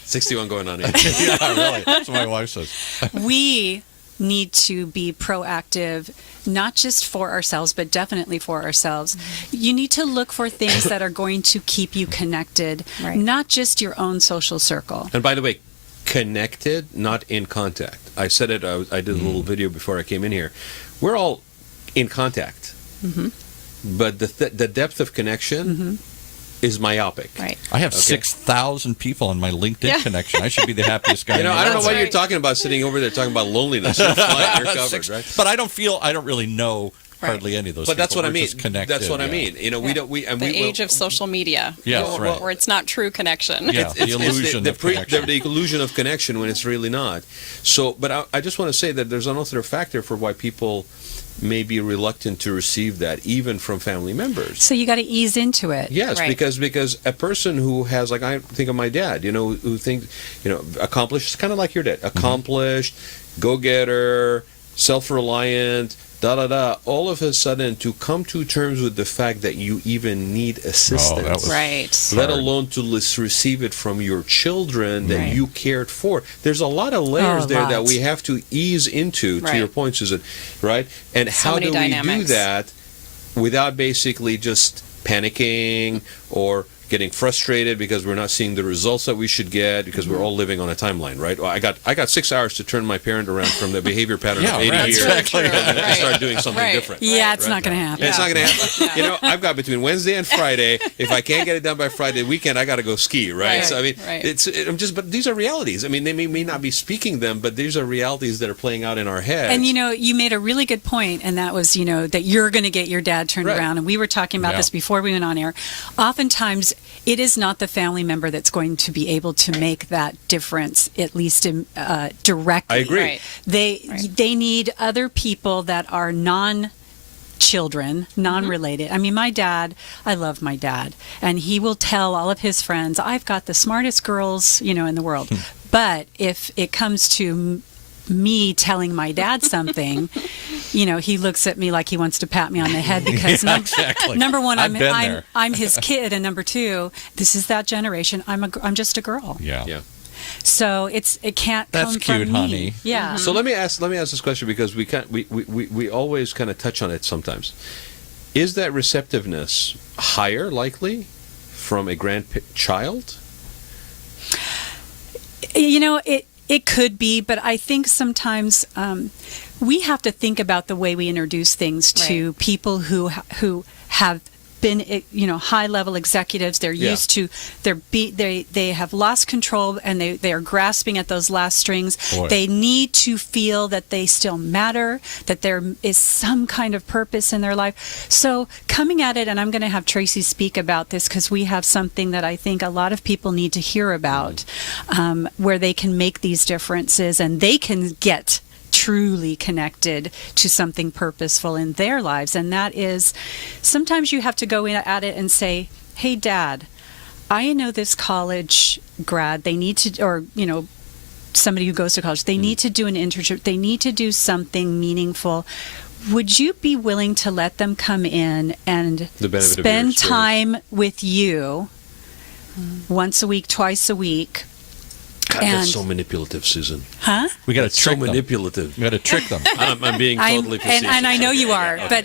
61 going on 80. Yeah, really. That's what my wife says. We need to be proactive, not just for ourselves, but definitely for ourselves. You need to look for things that are going to keep you connected, Right. not just your own social circle. And by the way, connected, not in contact. I said it, I did a little video before I came in here. We're all in contact. But the depth of connection is myopic. Right. I have Okay. 6,000 people on my LinkedIn connection. I should be the happiest guy. You know, in the I don't know world. what you're talking about sitting over there talking about loneliness. You're fine, you're covered, right? But I don't really know hardly any of those But people. that's what I We're mean. just connected, That's what I yeah. mean. You know, we don't. We and The we age of social media. Yes, where, right. where it's not true connection. Yeah, the illusion of connection. the illusion of connection when it's really not. So, but I just want to say that there's another factor for why people may be reluctant to receive that, even from family members. So you got to ease into it. Yes, Right. because a person who has, like, I think of my dad, you know, who thinks, you know, accomplished, kind of like your dad, accomplished, go-getter, self-reliant, da-da-da, all of a sudden to come to terms with the fact that you even need assistance. that was Right. Let hard. alone to receive it from your children that Right. you cared for. There's a lot of layers Oh, there that lots. we have to ease into, to Right. your point, Susan, right? And So how many do we do dynamics. that without basically just panicking or getting frustrated because we're not seeing the results that we should get, because we're all living on a timeline, right? Well, I got 6 hours to turn my parent around from the behavior pattern Yeah, of 80 right, years exactly. and Right. start doing something Right. different. Yeah, it's Right. not going to happen. It's not going to happen. You know, I've got between Wednesday and Friday. If I can't get it done by Friday weekend, I got to go ski, right? Right, So I mean, right. I'm just. But these are realities. I mean, they may not be speaking them, but these are realities that are playing out in our heads. And you know, you made a really good point, and that was, you know, that you're going to get your dad turned Right. around. And we were talking about Yeah. this before we went on air. Oftentimes, it is not the family member that's going to be able to make that difference, at least directly. I agree. Right. They need other people that are non-children, non-related. I mean, my dad, I love my dad, and he will tell all of his friends, I've got the smartest girls, you know, in the world. But if it comes to me telling my dad something, you know, he looks at me like he wants to pat me on the head because exactly. number one, I've been there. I'm his kid, and number two, this is that generation. I'm just a girl. Yeah. Yeah. So it can't That's come cute, from me. honey. Yeah. So let me ask this question, because we always kind of touch on it sometimes. Is that receptiveness higher likely from a grandchild? You know, it could be, but I think sometimes we have to think about the way we introduce things to Right. people who have been, you know, high level executives. They're Yeah. used to they have lost control, and they are grasping at those last strings. Boy. They need to feel that they still matter, that there is some kind of purpose in their life. So coming at it, and I'm going to have Tracy speak about this, because we have something that I think a lot of people need to hear about, where they can make these differences and they can get truly connected to something purposeful in their lives. And that is, sometimes you have to go in at it and say, hey, Dad, I know this college grad, they need to, or, you know, somebody who goes to college, they need to do an internship, they need to do something meaningful. Would you be willing to let them come in and The benefit of your spend experience. time with you once a week, twice a week? God, And- that's so manipulative, Susan. Huh? We got to That's so trick them. manipulative. We got to trick them. I'm being totally facetious. and I know you are, Okay.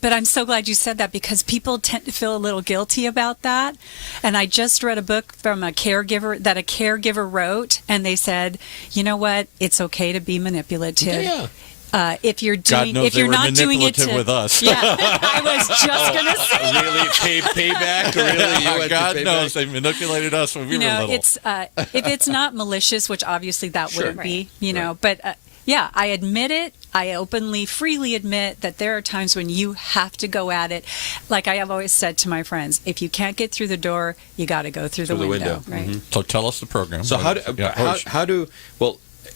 but I'm so glad you said that, because people tend to feel a little guilty about that. And I just read a book from a caregiver wrote, and they said, you know what, it's okay to be manipulative. Yeah. If you're doing, God knows if you're they were not doing it manipulative to, with us. yeah, I was just gonna say. Really? Payback? Really? You went to God payback? knows they manipulated us when we You were know, little. it's if it's not malicious, which obviously that Sure. wouldn't be, you know, but yeah, I admit it. I openly, freely admit that there are times when you have to go at it. Like I have always said to my friends, if you can't get through the door, you got to go through the window. Right. So tell us the program. So Yeah.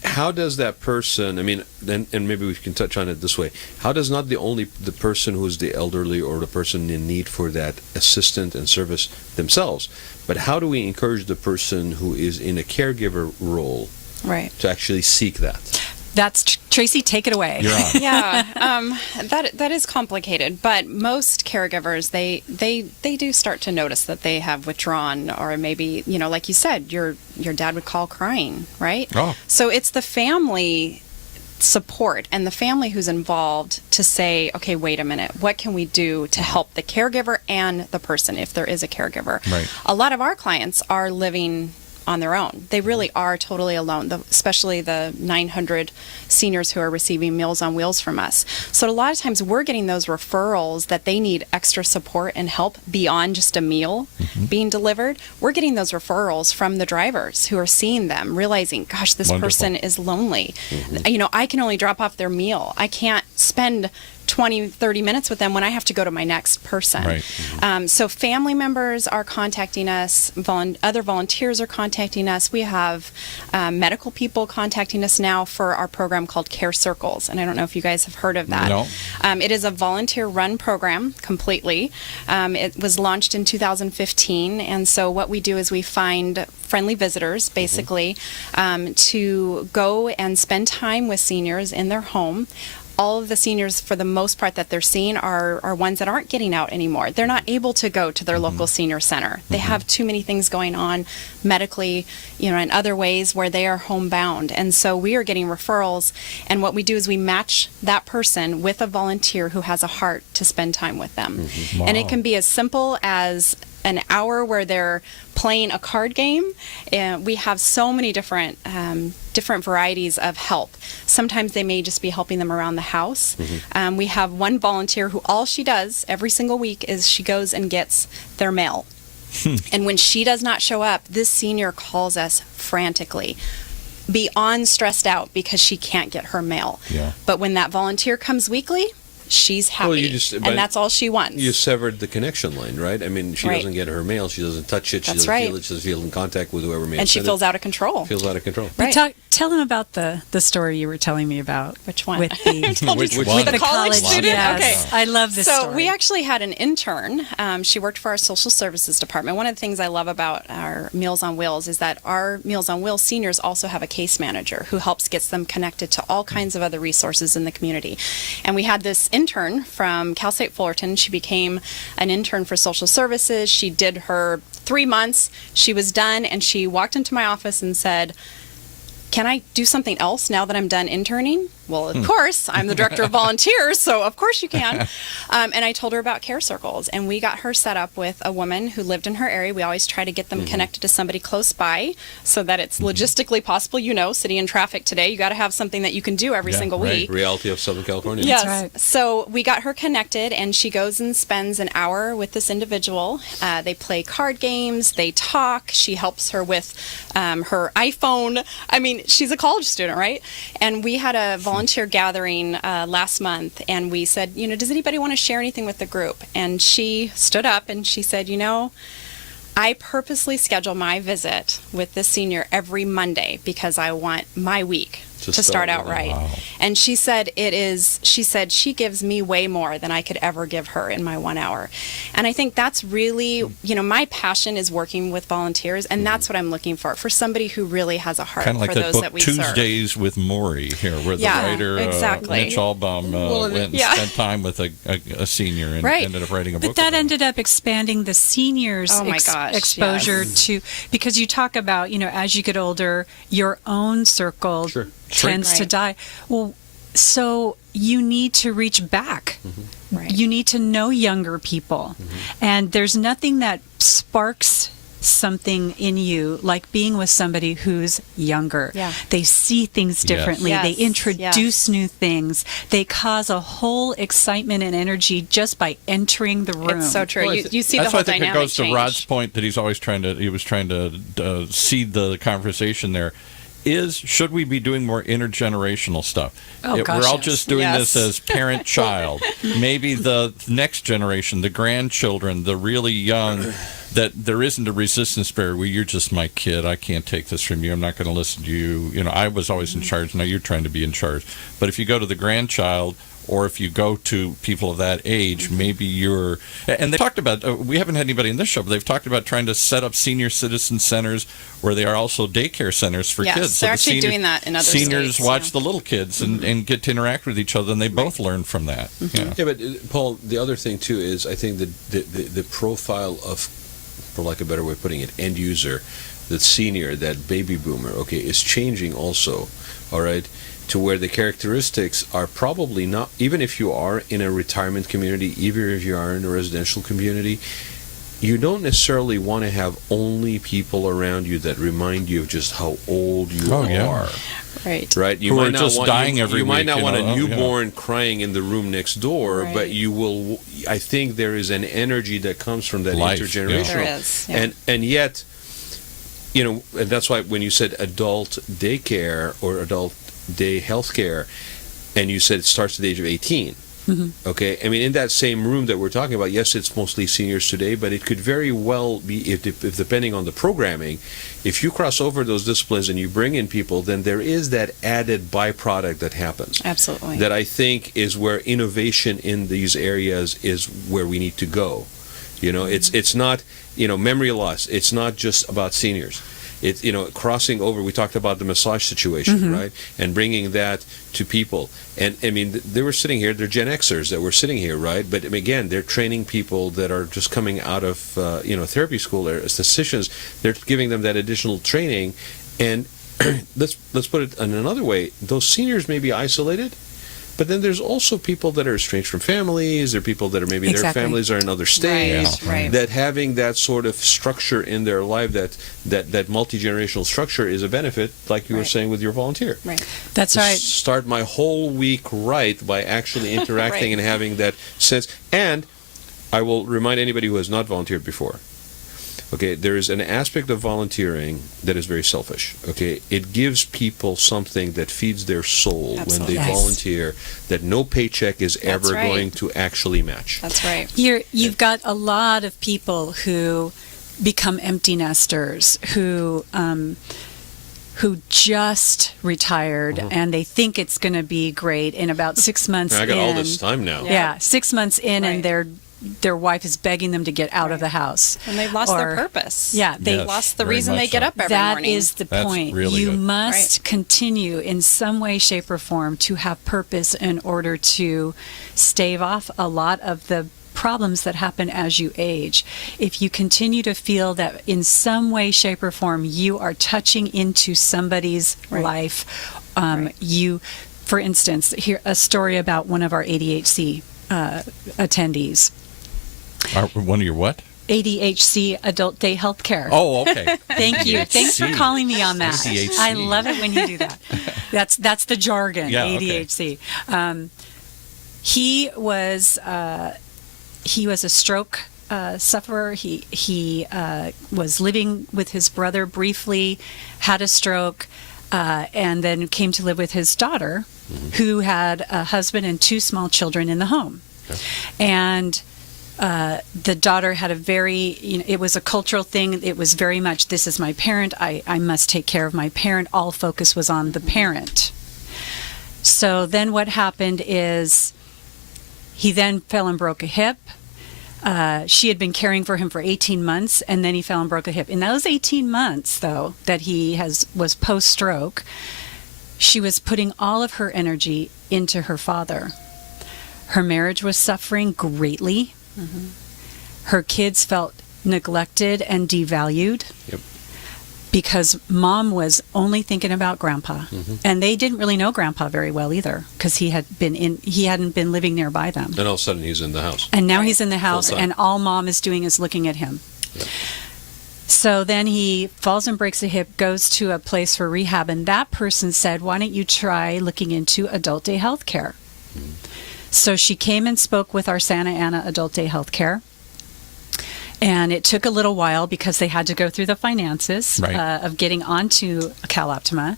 how does that person, I mean, and maybe we can touch on it this way, how does not the person who's the elderly or the person in need for that assistance and service themselves, but how do we encourage the person who is in a caregiver role Right. to actually seek that? Tracy, take it away. You're on. Yeah, that is complicated, but most caregivers, they do start to notice that they have withdrawn, or maybe, like you said, your dad would call crying, right? Oh. So it's the family support and the family who's involved to say, okay, wait a minute, what can we do to help the caregiver and the person, if there is a caregiver? Right. A lot of our clients are living on their own. They really are totally alone, especially the 900 seniors who are receiving Meals on Wheels from us. So a lot of times we're getting those referrals that they need extra support and help beyond just a meal being delivered. We're getting those referrals from the drivers who are seeing them, realizing, gosh, this person is lonely. I can only drop off their meal. I can't spend 20, 30 minutes with them when I have to go to my next person. Right. So family members are contacting us, other volunteers are contacting us. We have medical people contacting us now for our program called Care Circles, and I don't know if you guys have heard of that. No. It is a volunteer-run program completely. It was launched in 2015, and so what we do is we find friendly visitors, basically, to go and spend time with seniors in their home. All of the seniors, for the most part, that they're seeing are ones that aren't getting out anymore. They're not able to go to their local senior center. They have too many things going on medically, in other ways where they are homebound. And so we are getting referrals, and what we do is we match that person with a volunteer who has a heart to spend time with them. Wow. And it can be as simple as an hour where they're playing a card game. We have so many different varieties of help. Sometimes they may just be helping them around the house. We have one volunteer who all she does every single week is she goes and gets their mail. And when she does not show up, this senior calls us frantically, beyond stressed out because she can't get her mail. Yeah. But when that volunteer comes weekly, she's happy, and that's all she wants. You severed the connection line, right? I mean, she doesn't get her mail, she doesn't touch it, she doesn't feel it, she doesn't feel in contact with whoever may have and she sent feels it. out of control. Feels out of control. Right. Tell them about the story you were telling me about. Which one? With the, Which with one? the college student? Yes. Okay. I love this So story. we actually had an intern. She worked for our social services department. One of the things I love about our Meals on Wheels is that our Meals on Wheels seniors also have a case manager who helps gets them connected to all kinds of other resources in the community. And we had this intern from Cal State Fullerton. She became an intern for social services. She did her 3 months. She was done, and she walked into my office and said, "Can I do something else now that I'm done interning?" Well, of course, I'm the director of volunteers, so of course you can. And I told her about Care Circles, and we got her set up with a woman who lived in her area. We always try to get them connected to somebody close by so that it's logistically possible. City and traffic today, you got to have something that you can do every single week. Reality of Southern California. Yes. That's right. So we got her connected, and she goes and spends an hour with this individual. They play card games, they talk. She helps her with her iPhone. I mean, she's a college student, right? And we had a volunteer gathering last month, and we said, does anybody want to share anything with the group? And she stood up and she said, I purposely schedule my visit with this senior every Monday because I want my week to start out right. Wow. And she said she gives me way more than I could ever give her in my 1 hour. And I think that's really, my passion is working with volunteers, and that's what I'm looking for somebody who really has a heart Kind of like for that those book that we Tuesdays serve. with Maury here, where the Yeah, writer exactly. Mitch Albbaum went and spent time with a senior and ended up writing a book. But that about ended up expanding the seniors' Oh my gosh, exposure yes. to, because you talk about, as you get older, your own circle tends to Right. die. Well, so you need to reach back. Right. You need to know younger people. And there's nothing that sparks something in you like being with somebody who's younger. Yeah. They see things differently. Yes. They Yes. introduce new things. They cause a whole excitement and energy just by entering the room. It's so true. Well, You see the that's whole why I think dynamic it goes change. to Rod's point that he was trying to seed the conversation there. Should we be doing more intergenerational stuff? Oh, gosh, we're all yes. just doing Yes. this as parent-child. Maybe the next generation, the grandchildren, the really young, that there isn't a resistance barrier where you're just my kid. I can't take this from you. I'm not going to listen to you. I was always in charge. Now you're trying to be in charge. But if you go to the grandchild, or if you go to people of that age, maybe you're... And they talked about, we haven't had anybody in this show, but they've talked about trying to set up senior citizen centers where they are also daycare centers for yes, kids. They're actually doing that in other seniors states. Watch the little kids and get to interact with each other, and they both learn from that. Yeah, but Paul, the other thing too is I think the profile of, for lack of a better way of putting it, end user, that senior, that baby boomer, okay, is changing also, all right, to where the characteristics are probably not, even if you are in a retirement community, even if you are in a residential community, you don't necessarily want to have only people around you that remind you of just how old you are. Right. Right. You Who might are not just want, dying every you week. might not want know, a newborn crying in the room next door, Right. but you will. I think there is an energy that comes from that Life, intergenerational, There is, yeah. and yet, and that's why when you said adult daycare or adult day healthcare, and you said it starts at the age of 18. Mm-hmm. Okay, I mean, in that same room that we're talking about, yes, it's mostly seniors today, but it could very well be, if depending on the programming, if you cross over those disciplines and you bring in people, then there is that added byproduct that happens. Absolutely. That I think is where innovation in these areas is where we need to go. It's not, memory loss. It's not just about seniors. It's, crossing over, we talked about the massage situation, right? And bringing that to people. And, I mean, they were sitting here, they're Gen Xers that were sitting here, right? But, again, they're training people that are just coming out of, therapy school. They're estheticians. They're giving them that additional training. And let's put it in another way. Those seniors may be isolated, but then there's also people that are estranged from families. There are people that are maybe their families are in other states. Right. That having that sort of structure in their life, that multi-generational structure is a benefit, like you were saying with your volunteer. Right. That's right. Start my whole week right by actually interacting and having that sense. And I will remind anybody who has not volunteered before. Okay, there is an aspect of volunteering that is very selfish. Okay, it gives people something that feeds their soul Absolutely. when they Yes. volunteer that no paycheck is ever right. going to actually match. That's right. You've got a lot of people who become empty nesters, who just retired and they think it's going to be great in about 6 months. I got in, all this time now. Yeah, 6 months in, and Right. their wife is begging them to get out of the house. And they've lost their purpose. Yeah, they Yes. Lost the very reason they much get so. up every That morning. is the That's point. really You good. must continue in some way, shape, or form to have purpose in order to stave off a lot of the problems that happen as you age. If you continue to feel that in some way, shape, or form you are touching into somebody's life, you, for instance, here a story about one of our ADHD attendees. One of your what? ADHD, Adult Day Healthcare. Oh, okay. Thank you. Thanks for calling me on that. ADHD. I love it when you do that. That's the jargon. Yeah, okay. ADHD. He was a stroke sufferer. He was living with his brother briefly, had a stroke, and then came to live with his daughter, who had a husband and 2 small children in the home. Okay. And the daughter had a very, it was a cultural thing. It was very much, this is my parent. I must take care of my parent. All focus was on the parent. So then what happened is he then fell and broke a hip. She had been caring for him for 18 months, and then he fell and broke a hip. In those 18 months, though, that he was post-stroke, she was putting all of her energy into her father. Her marriage was suffering greatly. Mm-hmm. Her kids felt neglected and devalued. Yep. Because mom was only thinking about grandpa, and they didn't really know grandpa very well either, because he hadn't been living nearby them. And all of a sudden he's in the house. And now he's in the house, Full time. and all mom is doing is looking at him. Yeah. So then he falls and breaks a hip, goes to a place for rehab, and that person said, "Why don't you try looking into adult day health care?" So she came and spoke with our Santa Ana Adult Day Health Care. And it took a little while because they had to go through the finances of getting onto CalOptima.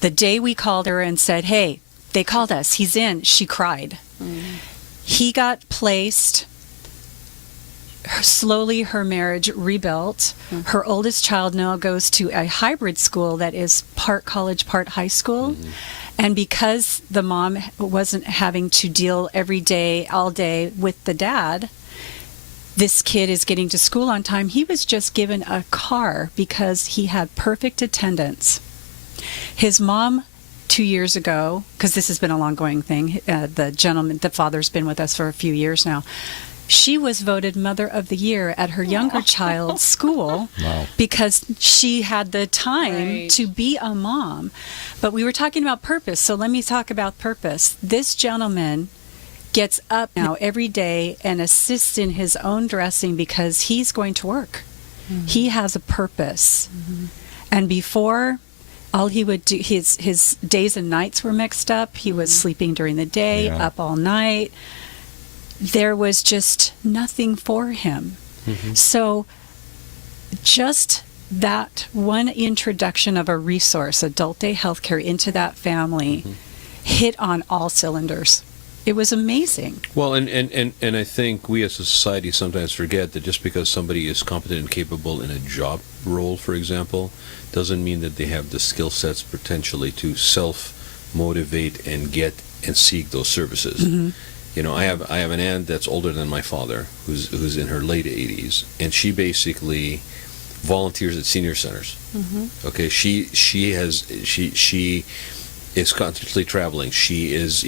The day we called her and said, "Hey, they called us, he's in," she cried. He got placed. Slowly her marriage rebuilt. Her oldest child now goes to a hybrid school that is part college, part high school. And because the mom wasn't having to deal every day, all day with the dad, this kid is getting to school on time. He was just given a car because he had perfect attendance. His mom, 2 years ago, because this has been a long-going thing, the father's been with us for a few years now, she was voted Mother of the Year at her younger child's school because she had the time to be a mom. But we were talking about purpose, so let me talk about purpose. This gentleman gets up now every day and assists in his own dressing because he's going to work. Mm-hmm. He has a purpose. Mm-hmm. And before, all he would do, his days and nights were mixed up. He was sleeping during the day, up all night. There was just nothing for him. Mm-hmm. So just that one introduction of a resource, adult day healthcare, into that family hit on all cylinders. It was amazing. Well, and I think we as a society sometimes forget that just because somebody is competent and capable in a job role, for example, doesn't mean that they have the skill sets potentially to self-motivate and get and seek those services. Mm-hmm. You know, I have an aunt that's older than my father, who's in her late 80s, and she basically volunteers at senior centers. Mm-hmm. Okay, she is constantly traveling. She is,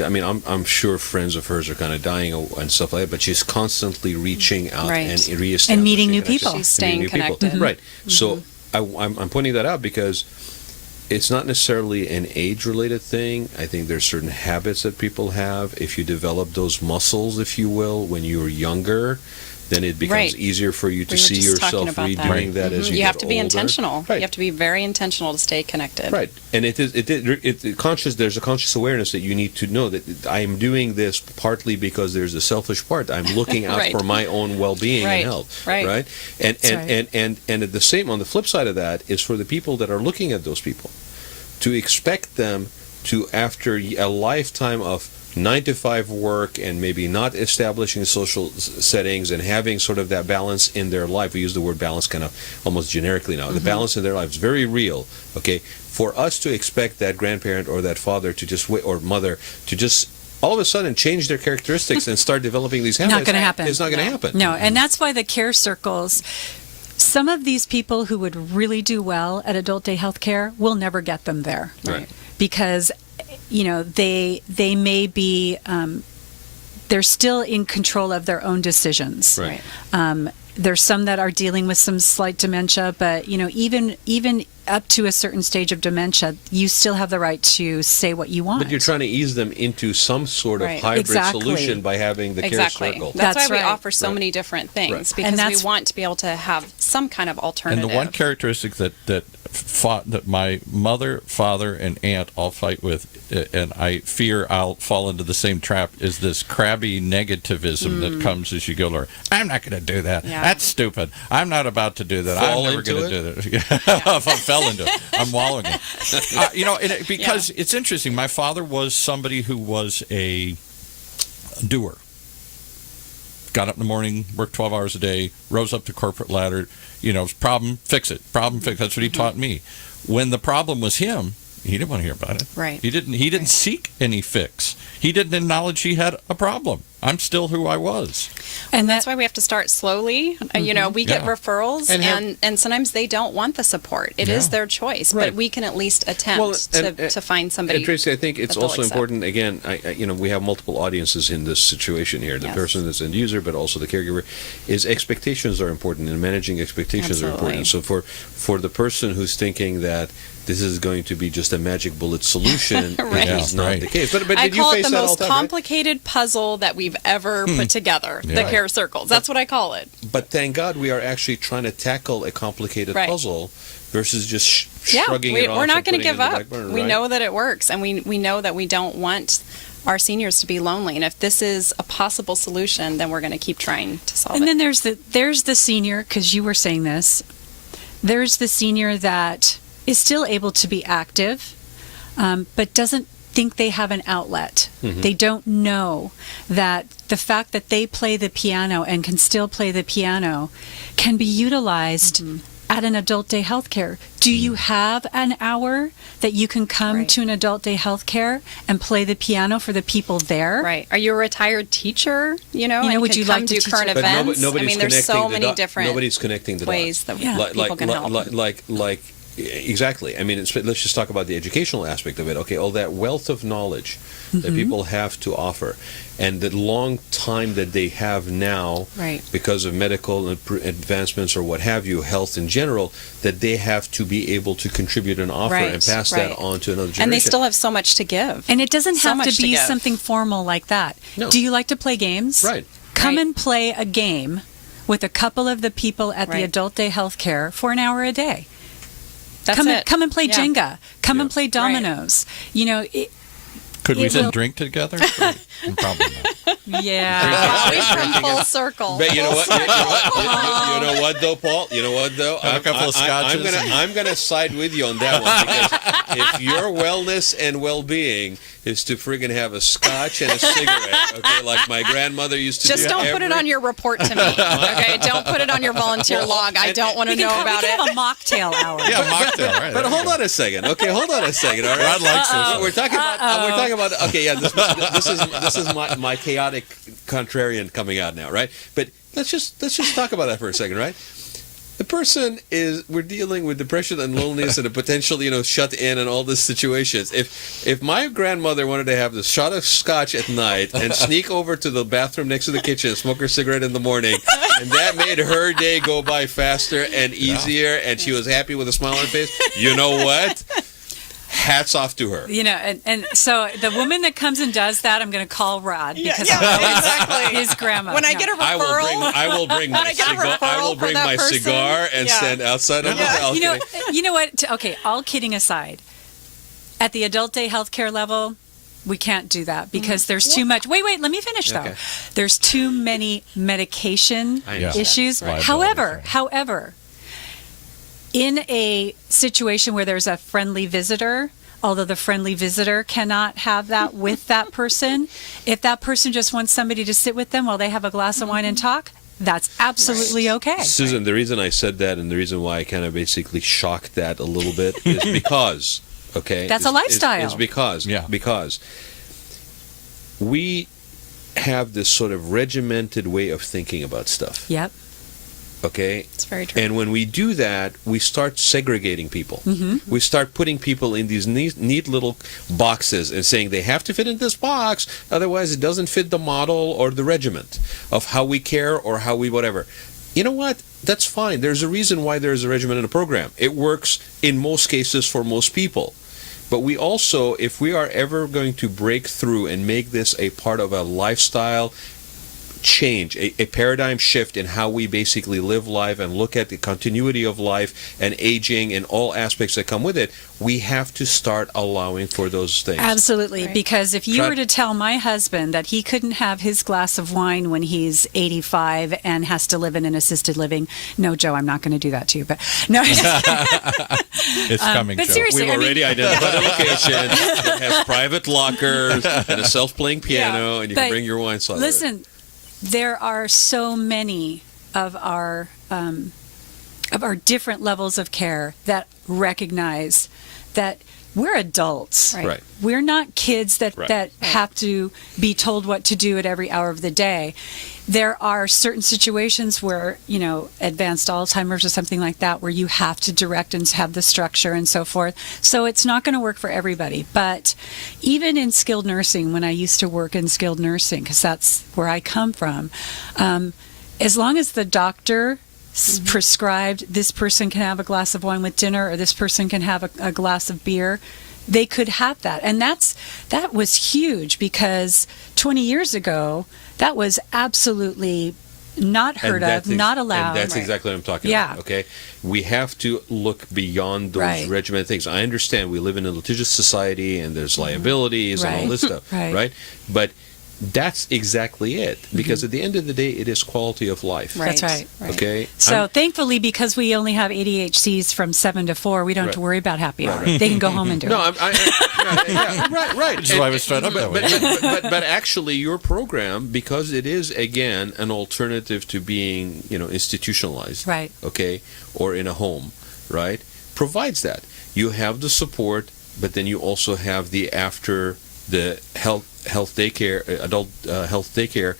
I mean, I'm sure friends of hers are kind of dying and stuff like that, but she's constantly reaching out and reestablishing and meeting new people. She's staying connected. Mm-hmm. Right. Mm-hmm. So I'm pointing that out because it's not necessarily an age-related thing. I think there's certain habits that people have. If you develop those muscles, if you will, when you're younger, then it becomes easier for you to see yourself redoing that as you get have to be older. Intentional. Right. You have to be very intentional to stay connected. Right, and there's a conscious awareness that you need to know that I'm doing this partly because there's a selfish part. I'm looking out for my own well-being and health. Right. And at the same, on the flip side of that is for the people that are looking at those people, to expect them to, after a lifetime of 9-to-5 work and maybe not establishing social settings and having sort of that balance in their life. We use the word balance kind of almost generically now. Mm-hmm. The balance in their life is very real. Okay, for us to expect that grandparent or that father to just or mother to just all of a sudden change their characteristics and start developing these habits, not going to happen. It's not going to happen. No, and that's why the care circles. Some of these people who would really do well at adult day health care will never get them there. Right. Because they may be they're still in control of their own decisions. Right. There's some that are dealing with some slight dementia, but even up to a certain stage of dementia, you still have the right to say what you want. But you're trying to ease them into some sort of hybrid solution by having the care circle. That's why we offer so many different things, because we want to be able to have some kind of alternative. And the one characteristic that my mother, father, and aunt all fight with, and I fear I'll fall into the same trap, is this crabby negativism that comes as you go lower. I'm not going to do that. Yeah. That's stupid. I'm not about to do that. I'm never going to do that. If I fell into it, I'm wallowing in it. Because it's interesting. My father was somebody who was a doer. Got up in the morning, worked 12 hours a day, rose up the corporate ladder. Problem, fix it. Problem, fix it. That's what he taught me. When the problem was him, he didn't want to hear about it. Right. He didn't seek any fix. He didn't acknowledge he had a problem. I'm still who I was. And that's why we have to start slowly. We get referrals, and sometimes they don't want the support. It is their choice, but we can at least attempt to find somebody. And Tracy, I think it's also important, again, we have multiple audiences in this situation here. The person that's end user, but also the caregiver, is expectations are important, and managing expectations are important. So for the person who's thinking that this is going to be just a magic bullet solution, it is not the case. But I call it the most complicated puzzle that we've ever put together, the care circles. That's what I call it. But thank God we are actually trying to tackle a complicated puzzle versus just shrugging it off. We're not going to give up. We know that it works, and we know that we don't want our seniors to be lonely. And if this is a possible solution, then we're going to keep trying to solve it. And then there's the senior, because you were saying this, there's the senior that is still able to be active, but doesn't think they have an outlet. Mm-hmm. They don't know that the fact that they play the piano and can still play the piano can be utilized at an adult day health care. Do you have an hour that you can come to an adult day health care and play the piano for the people there? Right. Are you a retired teacher? And would you come like to do teach current it? But events? nobody's there's so many different nobody's connecting the ways dots. that people can help. Like exactly. I mean, let's just talk about the educational aspect of it. Okay, all that wealth of knowledge that people have to offer, and the long time that they have now, because of medical advancements or what have you, health in general, that they have to be able to contribute and offer and pass that on to another generation. And they still have so much to give. And it doesn't have to be something formal like that. No. Do you like to play games? Right. Come and play a game with a couple of the people at the adult day health care for an hour a day. That's come it. Come and play Jenga. Come and play dominoes. Could we then drink together? Probably not. Yeah. We've come full circle. But you know what? You know what, though, Paul? You know what, though? Have a couple of scotches. I'm gonna side with you on that one, because if your wellness and well-being is to friggin' have a scotch and a cigarette, okay, like my grandmother used to do. Just don't put it on your report to me, okay? Don't put it on your volunteer log. I don't want to know about it. We can have a mocktail hour. Yeah, mocktail, right. But hold on a second, okay? Hold on a second, all right? Rod likes this. We're talking about. Okay, yeah. This is my chaotic contrarian coming out now, right? But let's just talk about that for a second, right? The person we're dealing with depression and loneliness and a potential, shut in and all these situations. If my grandmother wanted to have this shot of scotch at night and sneak over to the bathroom next to the kitchen and smoke her cigarette in the morning, and that made her day go by faster and easier, and she was happy with a smile on her face, you know what? Hats off to her. And so the woman that comes and does that, I'm going to call Rod because exactly. his grandma. When I get a referral, I will bring my cigar. I will bring my cigar and stand outside of the balcony. You know what? Okay, all kidding aside, at the adult day healthcare level, we can't do that because there's too much. Wait, let me finish though. Okay. There's too many medication issues. Right. However, in a situation where there's a friendly visitor, although the friendly visitor cannot have that with that person, if that person just wants somebody to sit with them while they have a glass of wine and talk, that's absolutely okay. Susan, the reason I said that and the reason why I kind of basically shocked that a little bit is because, that's a lifestyle. It's because we have this sort of regimented way of thinking about stuff. Yep. Okay? It's very true. And when we do that, we start segregating people. Mm-hmm. We start putting people in these neat little boxes and saying they have to fit in this box, otherwise it doesn't fit the model or the regiment of how we care or how we whatever. You know what? That's fine. There's a reason why there's a regimen and a program. It works in most cases for most people. But we also, if we are ever going to break through and make this a part of a lifestyle change, a paradigm shift in how we basically live life and look at the continuity of life and aging and all aspects that come with it, we have to start allowing for those things. Absolutely, because if you were to tell my husband that he couldn't have his glass of wine when he's 85 and has to live in an assisted living, no, Joe, I'm not going to do that to you. But no, it's coming. But Joe. seriously, We've already identified a location that has private lockers and a self-playing piano, and you can bring your wine cellar. Listen, there are so many of our different levels of care that recognize that we're adults. Right. We're not kids that have to be told what to do at every hour of the day. There are certain situations where, advanced Alzheimer's or something like that, where you have to direct and have the structure and so forth. So it's not going to work for everybody. But even in skilled nursing, when I used to work in skilled nursing, because that's where I come from, as long as the doctor prescribed this person can have a glass of wine with dinner or this person can have a glass of beer, they could have that. And that was huge because 20 years ago, that was absolutely not heard of, not allowed. And that's exactly what I'm talking about. Okay, we have to look beyond those regimented things. I understand we live in a litigious society and there's liabilities and all this stuff, right? But that's exactly it. Because at the end of the day, it is quality of life. That's right. Okay. So thankfully, because we only have ADHCs from 7 to 4, we don't have to worry about happy hour. They can go home and do it. Right. Which is why we start up that way. But actually, your program, because it is again an alternative to being, institutionalized, Right. Okay, or in a home, right, provides that. You have the support, but then you also have the health daycare, adult health daycare,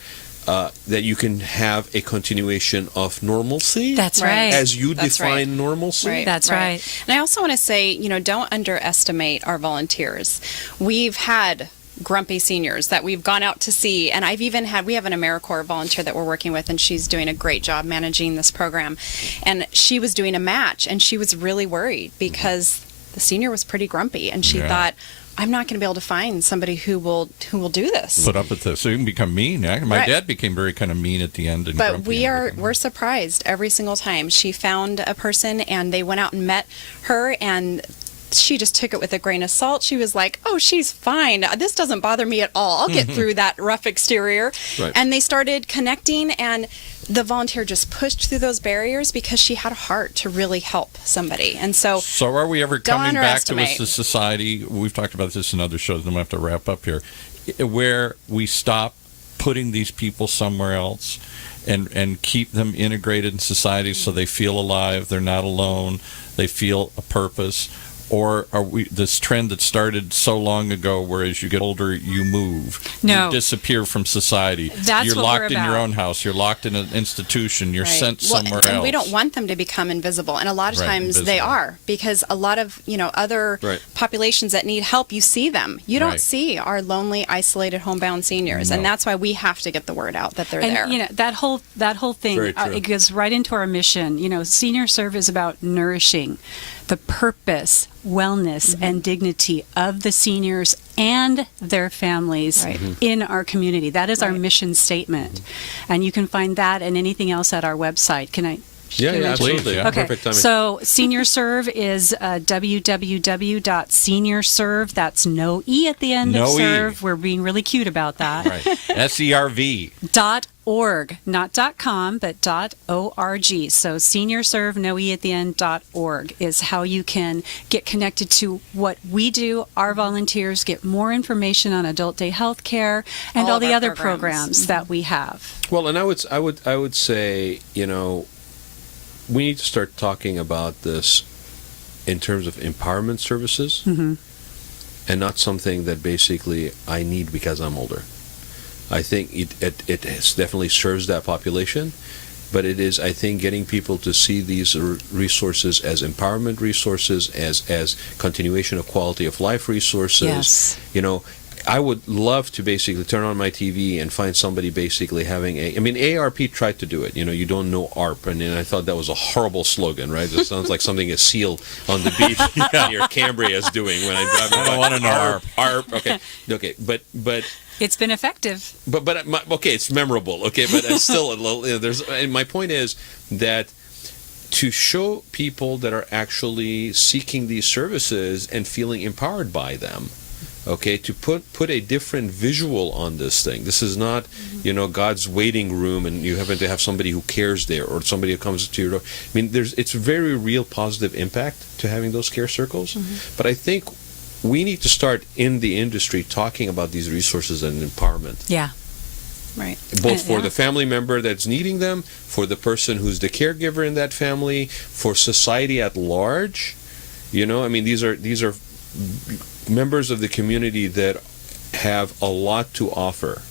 that you can have a continuation of normalcy. That's right. As you That's define normalcy. Right. That's right. And I also want to say, don't underestimate our volunteers. We've had grumpy seniors that we've gone out to see, and we have an AmeriCorps volunteer that we're working with, and she's doing a great job managing this program. And she was doing a match, and she was really worried because the senior was pretty grumpy, and she thought, I'm not going to be able to find somebody who will do this. Put up with this. So you can become mean. My dad became very kind of mean at the end. And but we're surprised every single time. She found a person and they went out and met her, and she just took it with a grain of salt. She was like, oh, she's fine. This doesn't bother me at all. I'll get through that rough exterior. Right. And they started connecting, and the volunteer just pushed through those barriers because she had a heart to really help somebody. And so are we ever coming back to underestimate. a society, we've talked about this in other shows, and we have to wrap up here, where we stop putting these people somewhere else and keep them integrated in society so they feel alive, they're not alone, they feel a purpose? Or are we this trend that started so long ago, where as you get older, you move, No. you disappear from society? That's you're what locked we're in your about. own house. You're locked in an institution. You're sent somewhere and else. we don't want them to become invisible, and a lot of times they invisible. are, because a lot of other populations that need help, you see them. You don't see our lonely, isolated, homebound seniors, and that's why we have to get the word out that they're there. And that whole thing, Very true. it goes right into our mission. SeniorServ is about nourishing the purpose, wellness, and dignity of the seniors and their families in our community. That is our mission statement. And you can find that and anything else at our website. Can I? Yeah, absolutely. Please, Yeah. Okay, Perfect timing. so SeniorServ is www.SeniorServ. That's no E at the end No of E. serve. We're being really cute about that. Right. SERV. .org, not .com, but .org. So SeniorServ, no E at the end, .org is how you can get connected to what we do. Our volunteers get more information on adult day health care and All all of the our other programs. programs that we have. Well, and I would say, we need to start talking about this in terms of empowerment services, and not something that basically I need because I'm older. I think it definitely serves that population, but it is, I think, getting people to see these resources as empowerment resources, as continuation of quality of life resources. Yes. I would love to basically turn on my TV and find somebody basically having AARP tried to do it. You don't know ARP, and I thought that was a horrible slogan, right? It sounds like something a seal on the beach near Cambria is doing when I drive by. I don't want to know ARP. Okay, but It's been effective. But it's memorable. Okay, but it's still a little. And my point is that to show people that are actually seeking these services and feeling empowered by them. Okay, to put a different visual on this thing. This is not, God's waiting room, and you happen to have somebody who cares there, or somebody who comes to your door. It's very real positive impact to having those care circles. But I think we need to start in the industry talking about these resources and empowerment. Yeah. Right. Both for the family member that's needing them, for the person who's the caregiver in that family, for society at large. These are members of the community that have a lot to offer.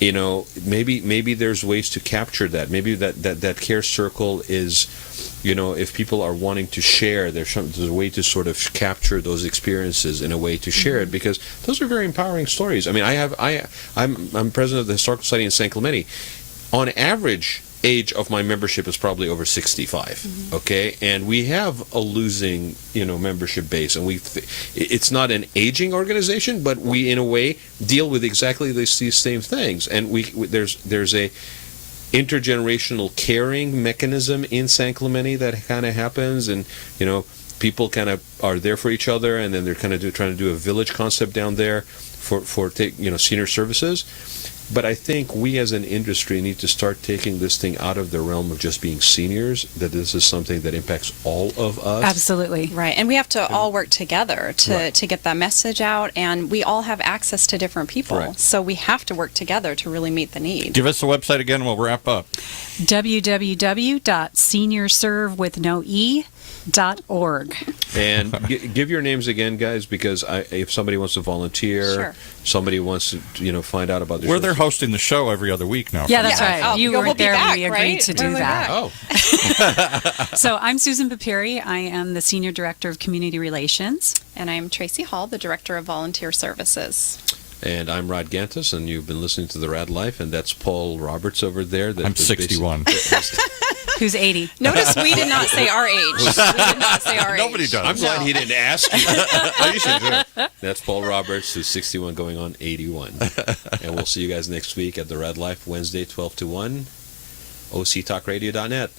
Maybe there's ways to capture that. Maybe that care circle is, if people are wanting to share, there's a way to sort of capture those experiences in a way to share it, because those are very empowering stories. I'm president of the Historical Society in San Clemente. On average, age of my membership is probably over 65. Okay, and we have a losing membership base, and it's not an aging organization, but we in a way deal with exactly these same things, and there's a intergenerational caring mechanism in San Clemente that kind of happens, and people kind of are there for each other, and then they're kind of trying to do a village concept down there senior services. But I think we as an industry need to start taking this thing out of the realm of just being seniors, that this is something that impacts all of us. Absolutely. Right. And we have to all work together to get that message out. And we all have access to different people. Right. So we have to work together to really meet the need. Give us the website again and we'll wrap up. www.SeniorServ.org. And give your names again, guys, because if somebody wants to volunteer, somebody wants to find out about this. They're hosting the show every other week now. Yeah, that's right. Oh, you we'll weren't be there back, when we agreed right? to do We'll be that. back. So I'm Susan Papiri. I am the Senior Director of Community Relations. And I'm Tracy Hall, the Director of Volunteer Services. And I'm Rad Gantos, and you've been listening to the Rad Life, and that's Paul Roberts over there. I'm 61. Who's 80? Notice we did not say our age. We did not say our Nobody age. does. I'm glad he didn't ask you. You should do it. That's Paul Roberts, who's 61 going on 81. And we'll see you guys next week at the Rad Life, Wednesday, 12 to 1, octalkradio.net.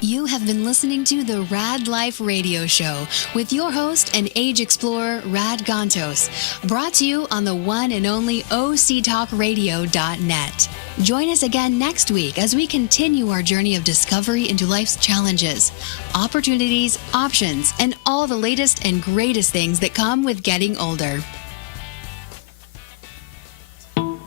You have been listening to the Rad Life Radio Show with your host and age explorer, Rad Gantos, brought to you on the one and only octalkradio.net. Join us again next week as we continue our journey of discovery into life's challenges, opportunities, options, and all the latest and greatest things that come with getting older.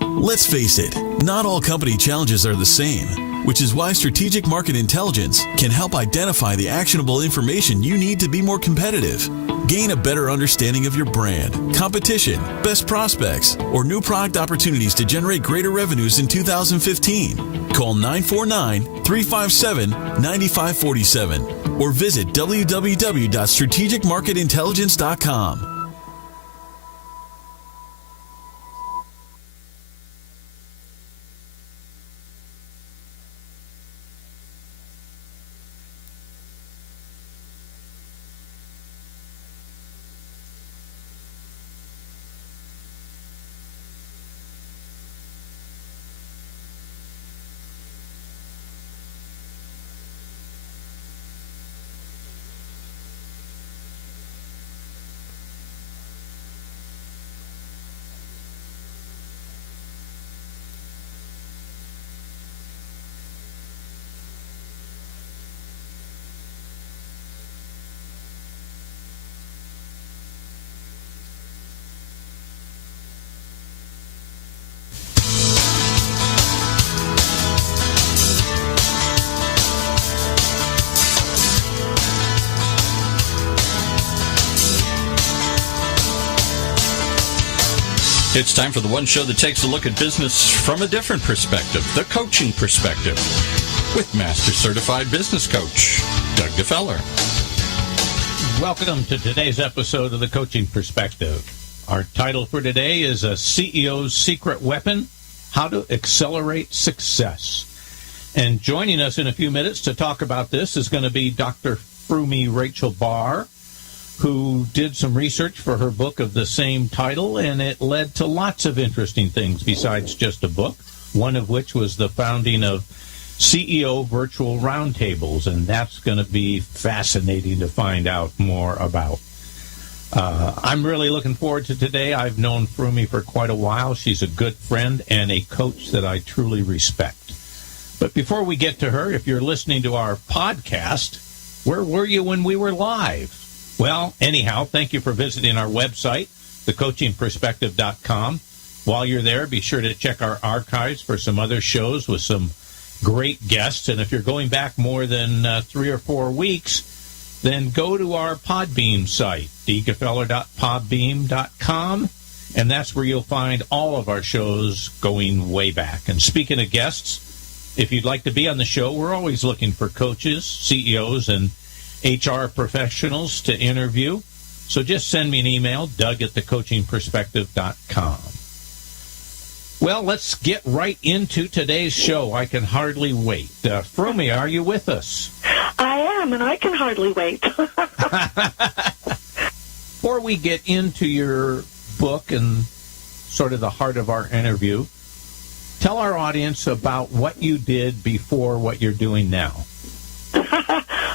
Let's face it, not all company challenges are the same, which is why Strategic Market Intelligence can help identify the actionable information you need to be more competitive. Gain a better understanding of your brand, competition, best prospects, or new product opportunities to generate greater revenues in 2015. Call 949-357-9547 or visit www.strategicmarketintelligence.com. It's time for the one show that takes a look at business from a different perspective, the coaching perspective, with Master Certified Business Coach, Doug DeFeller. Welcome to today's episode of the Coaching Perspective. Our title for today is A CEO's Secret Weapon, How to Accelerate Success. And joining us in a few minutes to talk about this is going to be Dr. Frumi Rachel Barr, who did some research for her book of the same title, and it led to lots of interesting things besides just a book, one of which was the founding of CEO Virtual Roundtables, and that's going to be fascinating to find out more about. I'm really looking forward to today. I've known Frumi for quite a while. She's a good friend and a coach that I truly respect. But before we get to her, if you're listening to our podcast, where were you when we were live? Well, anyhow, thank you for visiting our website, thecoachingperspective.com. While you're there, be sure to check our archives for some other shows with some great guests. And if you're going back more than 3 or 4 weeks, then go to our Podbeam site, dgefeller.podbeam.com, and that's where you'll find all of our shows going way back. And speaking of guests, if you'd like to be on the show, we're always looking for coaches, CEOs, and HR professionals to interview. So just send me an email, doug@thecoachingperspective.com. Well, let's get right into today's show. I can hardly wait. Frumi, are you with us? I am, and I can hardly wait. Before we get into your book and sort of the heart of our interview, tell our audience about what you did before what you're doing now.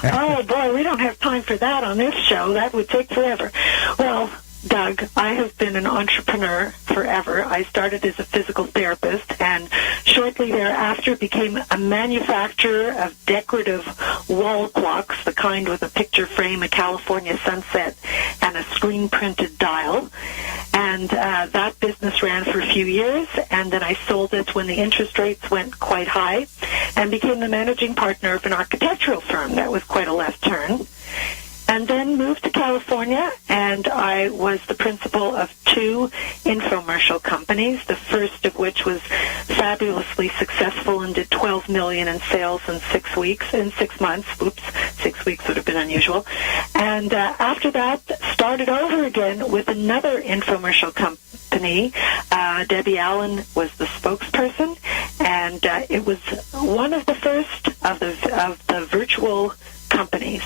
Oh, boy, we don't have time for that on this show. That would take forever. Well, Doug, I have been an entrepreneur forever. I started as a physical therapist and shortly thereafter became a manufacturer of decorative wall clocks, the kind with a picture frame, a California sunset, and a screen-printed dial. And that business ran for a few years, and then I sold it when the interest rates went quite high and became the managing partner of an architectural firm. That was quite a left turn. And then moved to California, and I was the principal of 2 infomercial companies, the first of which was fabulously successful and did $12 million in sales in 6 months. Oops, 6 weeks would have been unusual. And after that, started over again with another infomercial company. Debbie Allen was the spokesperson, and it was one of the first of the virtual companies,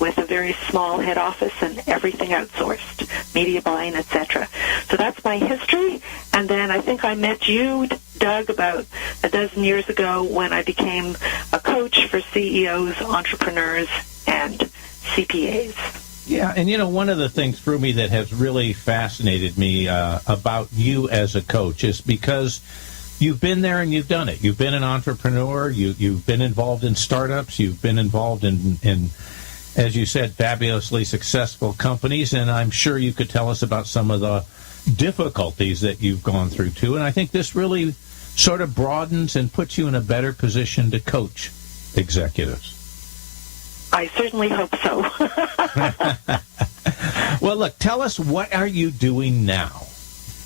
with a very small head office and everything outsourced, media buying, etc. So that's my history. And then I think I met you, Doug, about a dozen years ago when I became a coach for CEOs, entrepreneurs, and CPAs. Yeah, and one of the things, Rumi, that has really fascinated me about you as a coach is because you've been there and you've done it. You've been an entrepreneur. You've been involved in startups. You've been involved in as you said, fabulously successful companies, and I'm sure you could tell us about some of the difficulties that you've gone through, too. And I think this really sort of broadens and puts you in a better position to coach executives. I certainly hope so. Well, look, tell us, what are you doing now?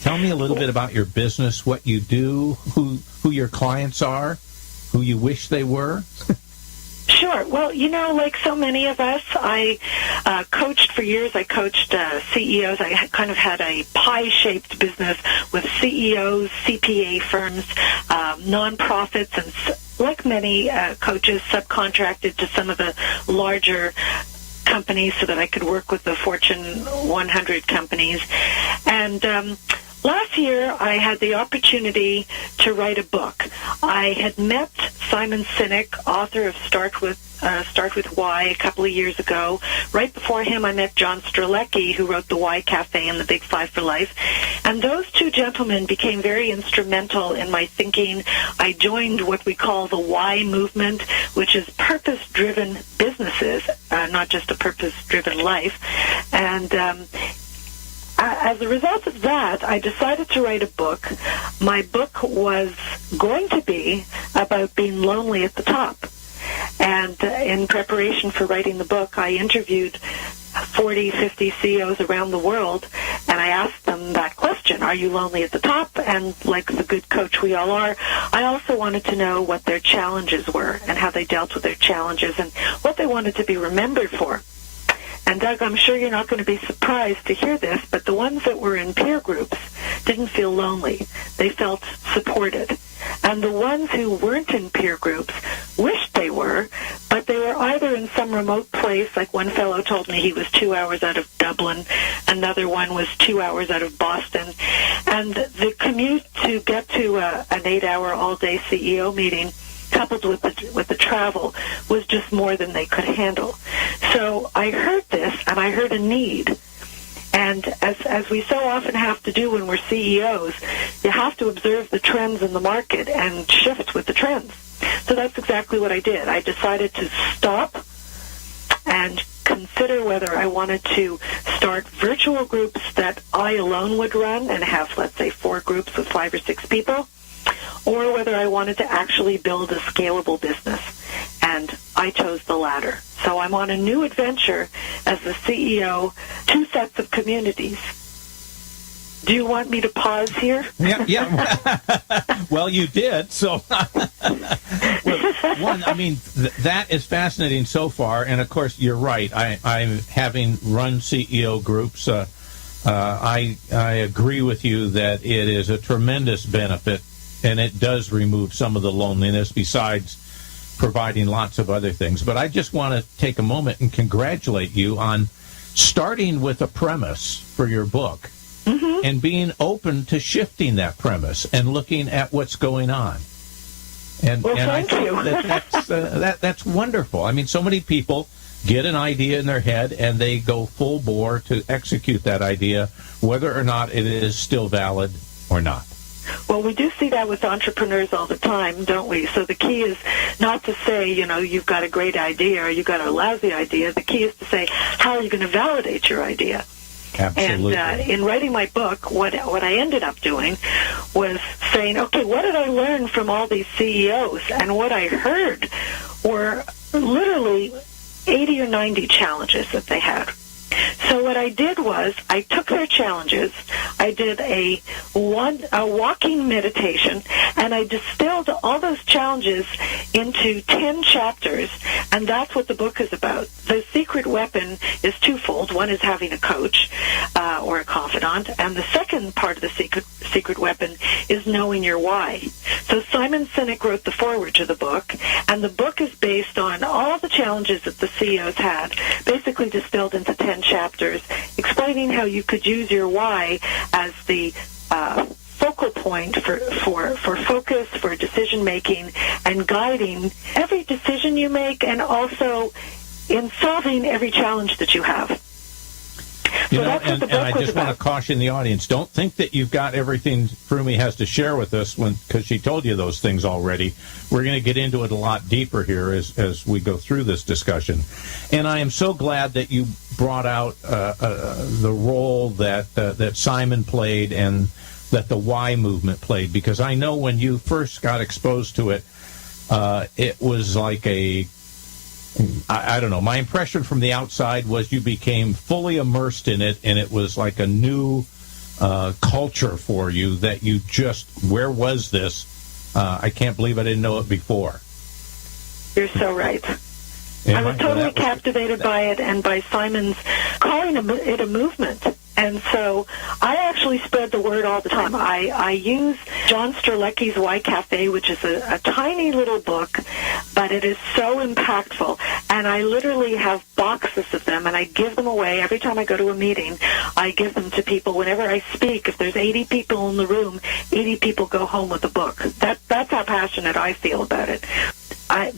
Tell me a little bit about your business, what you do, who your clients are, who you wish they were. Sure. Well, like so many of us, I coached for years. I coached CEOs. I kind of had a pie-shaped business with CEOs, CPA firms, nonprofits, and like many coaches, subcontracted to some of the larger companies so that I could work with the Fortune 100 companies. And last year, I had the opportunity to write a book. I had met Simon Sinek, author of Start with Why, a couple of years ago. Right before him, I met John Strzelecki, who wrote The Why Cafe and The Big Five for Life. And those 2 gentlemen became very instrumental in my thinking. I joined what we call the Why movement, which is purpose-driven businesses, not just a purpose-driven life. And as a result of that, I decided to write a book. My book was going to be about being lonely at the top. And in preparation for writing the book, I interviewed 40, 50 CEOs around the world, and I asked them that question, are you lonely at the top? And like the good coach we all are, I also wanted to know what their challenges were and how they dealt with their challenges and what they wanted to be remembered for. And Doug, I'm sure you're not going to be surprised to hear this, but the ones that were in peer groups didn't feel lonely. They felt supported. And the ones who weren't in peer groups wished they were, but they were either in some remote place, like one fellow told me he was 2 hours out of Dublin, another one was 2 hours out of Boston, and the commute to get to an 8-hour all-day CEO meeting coupled with the travel was just more than they could handle. So I heard this, and I heard a need. And as we so often have to do when we're CEOs, you have to observe the trends in the market and shift with the trends. So that's exactly what I did. I decided to stop and consider whether I wanted to start virtual groups that I alone would run and have, let's say, 4 groups with 5 or 6 people, or whether I wanted to actually build a scalable business. And I chose the latter. So I'm on a new adventure as the CEO, 2 sets of communities. Do you want me to pause here? Yeah. Well, you did. So, that is fascinating so far. And, of course, you're right. I'm having run CEO groups. I agree with you that it is a tremendous benefit, and it does remove some of the loneliness besides providing lots of other things. But I just want to take a moment and congratulate you on starting with a premise for your book and being open to shifting that premise and looking at what's going on. And I thank think you. that's wonderful. I mean, so many people get an idea in their head and they go full bore to execute that idea, whether or not it is still valid or not. Well, we do see that with entrepreneurs all the time, don't we? So the key is not to say, you've got a great idea or you've got a lousy idea. The key is to say, how are you going to validate your idea? Absolutely. And in writing my book, what I ended up doing was saying, okay, what did I learn from all these CEOs? And what I heard were literally 80 or 90 challenges that they had. So what I did was I took their challenges, I did a walking meditation, and I distilled all those challenges into 10 chapters, and that's what the book is about. The secret weapon is twofold. One is having a coach or a confidant, and the second part of the secret weapon is knowing your why. So Simon Sinek wrote the foreword to the book, and the book is based on all the challenges that the CEOs had, basically distilled into 10 chapters, explaining how you could use your why as the focal point for focus, for decision making, and guiding every decision you make, and also in solving every challenge that you have. You know, and I just want to caution the audience, don't think that you've got everything Frumi has to share with us because she told you those things already. We're going to get into it a lot deeper here as we go through this discussion. And I am so glad that you brought out the role that Simon played and that the why movement played, because I know when you first got exposed to it, it was like I don't know. My impression from the outside was you became fully immersed in it, and it was like a new culture for you that you just, where was this? I can't believe I didn't know it before. You're so right. I was totally captivated by it and by Simon's calling it a movement. And so I actually spread the word all the time. I use John Strzelecki's Why Cafe, which is a tiny little book, but it is so impactful. And I literally have boxes of them, and I give them away. Every time I go to a meeting, I give them to people. Whenever I speak, if there's 80 people in the room, 80 people go home with a book. That's how passionate I feel about it.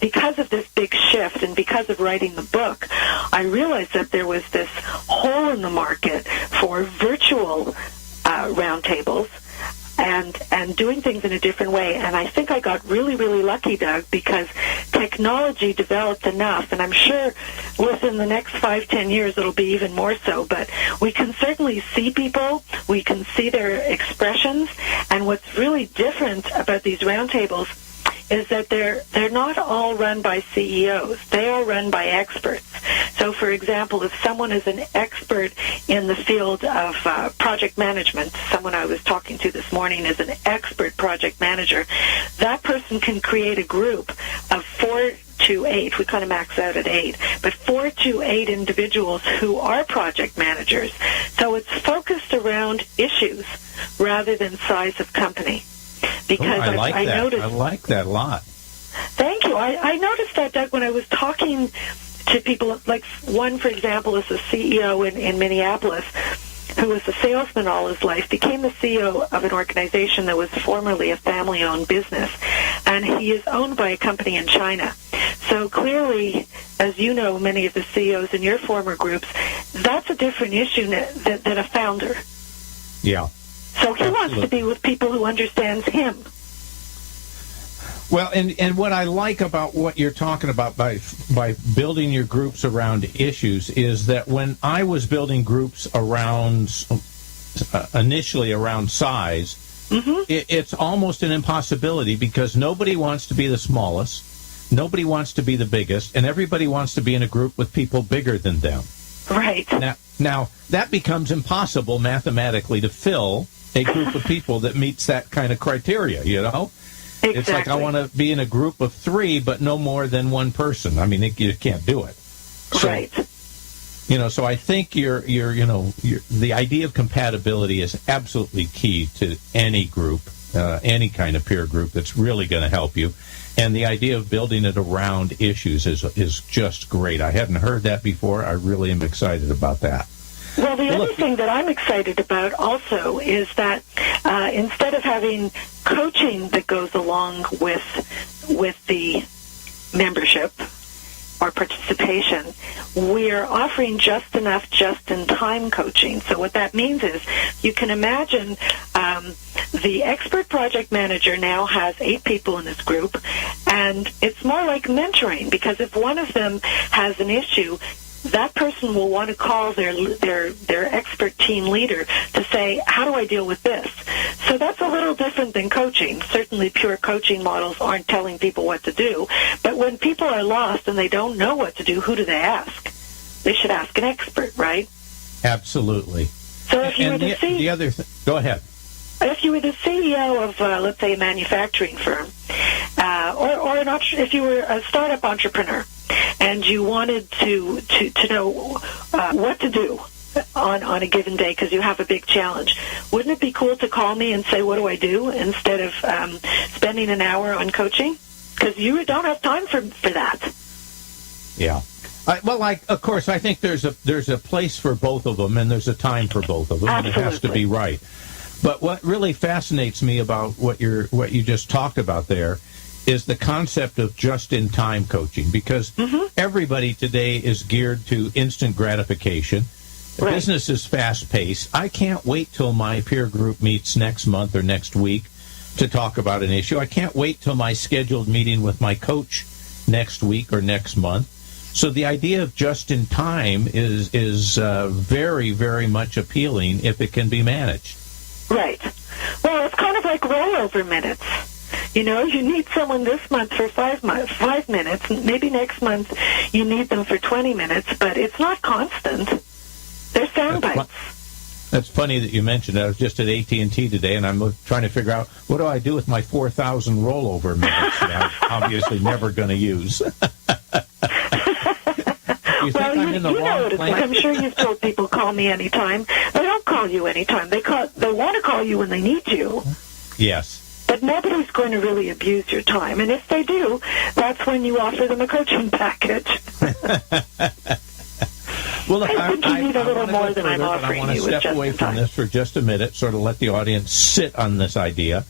Because of this big shift and because of writing the book, I realized that there was this hole in the market for virtual roundtables and doing things in a different way. And I think I got really, really lucky, Doug, because technology developed enough, and I'm sure within the next 5-10 years it'll be even more so, but we can certainly see people, we can see their expressions, and what's really different about these roundtables is that they're not all run by CEOs. They are run by experts. So, for example, if someone is an expert in the field of project management, someone I was talking to this morning is an expert project manager, that person can create a group of 4 to 8, we kind of max out at 8, but 4 to 8 individuals who are project managers. So it's focused around issues rather than size of company. Because I like that. Noticed, I like that a lot. Thank you. I noticed that, Doug, when I was talking to people, like one, for example, is a CEO in Minneapolis who was a salesman all his life, became the CEO of an organization that was formerly a family-owned business, and he is owned by a company in China. So clearly, as you know, many of the CEOs in your former groups, that's a different issue than a founder. Yeah. So he wants to be with people who understands him. Well, and what I like about what you're talking about by building your groups around issues is that when I was building groups around, initially around size, it's almost an impossibility because nobody wants to be the smallest, nobody wants to be the biggest, and everybody wants to be in a group with people bigger than them. Right. Now that becomes impossible mathematically to fill a group of people that meets that kind of criteria, you know? Exactly. It's like I want to be in a group of 3, but no more than one person. I mean, you can't do it. So, right. You know, so I think the idea of compatibility is absolutely key to any group, any kind of peer group that's really going to help you. And the idea of building it around issues is just great. I hadn't heard that before. I really am excited about that. Well, the other thing that I'm excited about also is that instead of having coaching that goes along with the membership or participation, we're offering just enough just-in-time coaching. So what that means is you can imagine the expert project manager now has 8 people in his group, and it's more like mentoring, because if one of them has an issue, that person will want to call their expert team leader to say, how do I deal with this? So that's a little different than coaching. Certainly pure coaching models aren't telling people what to do. But when people are lost and they don't know what to do, who do they ask? They should ask an expert, right? Absolutely. So if you were the other go ahead. If you were the CEO of, let's say, a manufacturing firm, if you were a startup entrepreneur, and you wanted to know what to do on a given day because you have a big challenge, wouldn't it be cool to call me and say, what do I do, instead of spending an hour on coaching? Because you don't have time for that. Yeah. Of course, I think there's a place for both of them, and there's a time for both of them, Absolutely. and it has to be right. But what really fascinates me about what you just talked about there is the concept of just-in-time coaching, because everybody today is geared to instant gratification. Right. Business is fast-paced. I can't wait till my peer group meets next month or next week to talk about an issue. I can't wait till my scheduled meeting with my coach next week or next month. So the idea of just-in-time is very, very much appealing if it can be managed. Right. Well, it's kind of like rollover minutes. You know, you need someone this month for 5 minutes. Maybe next month you need them for 20 minutes, but it's not constant. They're sound bites. That's funny that you mentioned that. I was just at AT&T today, and I'm trying to figure out, what do I do with my 4,000 rollover minutes that I'm obviously never going to use? You know what it's like. I'm sure you've told people, call me anytime. They don't call you anytime. They want to call you when they need you. Yes. But nobody's going to really abuse your time. And if they do, that's when you offer them a coaching package. Well, look, I think you need a little more than I'm offering you. I want to step away from this for just a minute, sort of let the audience sit on this idea,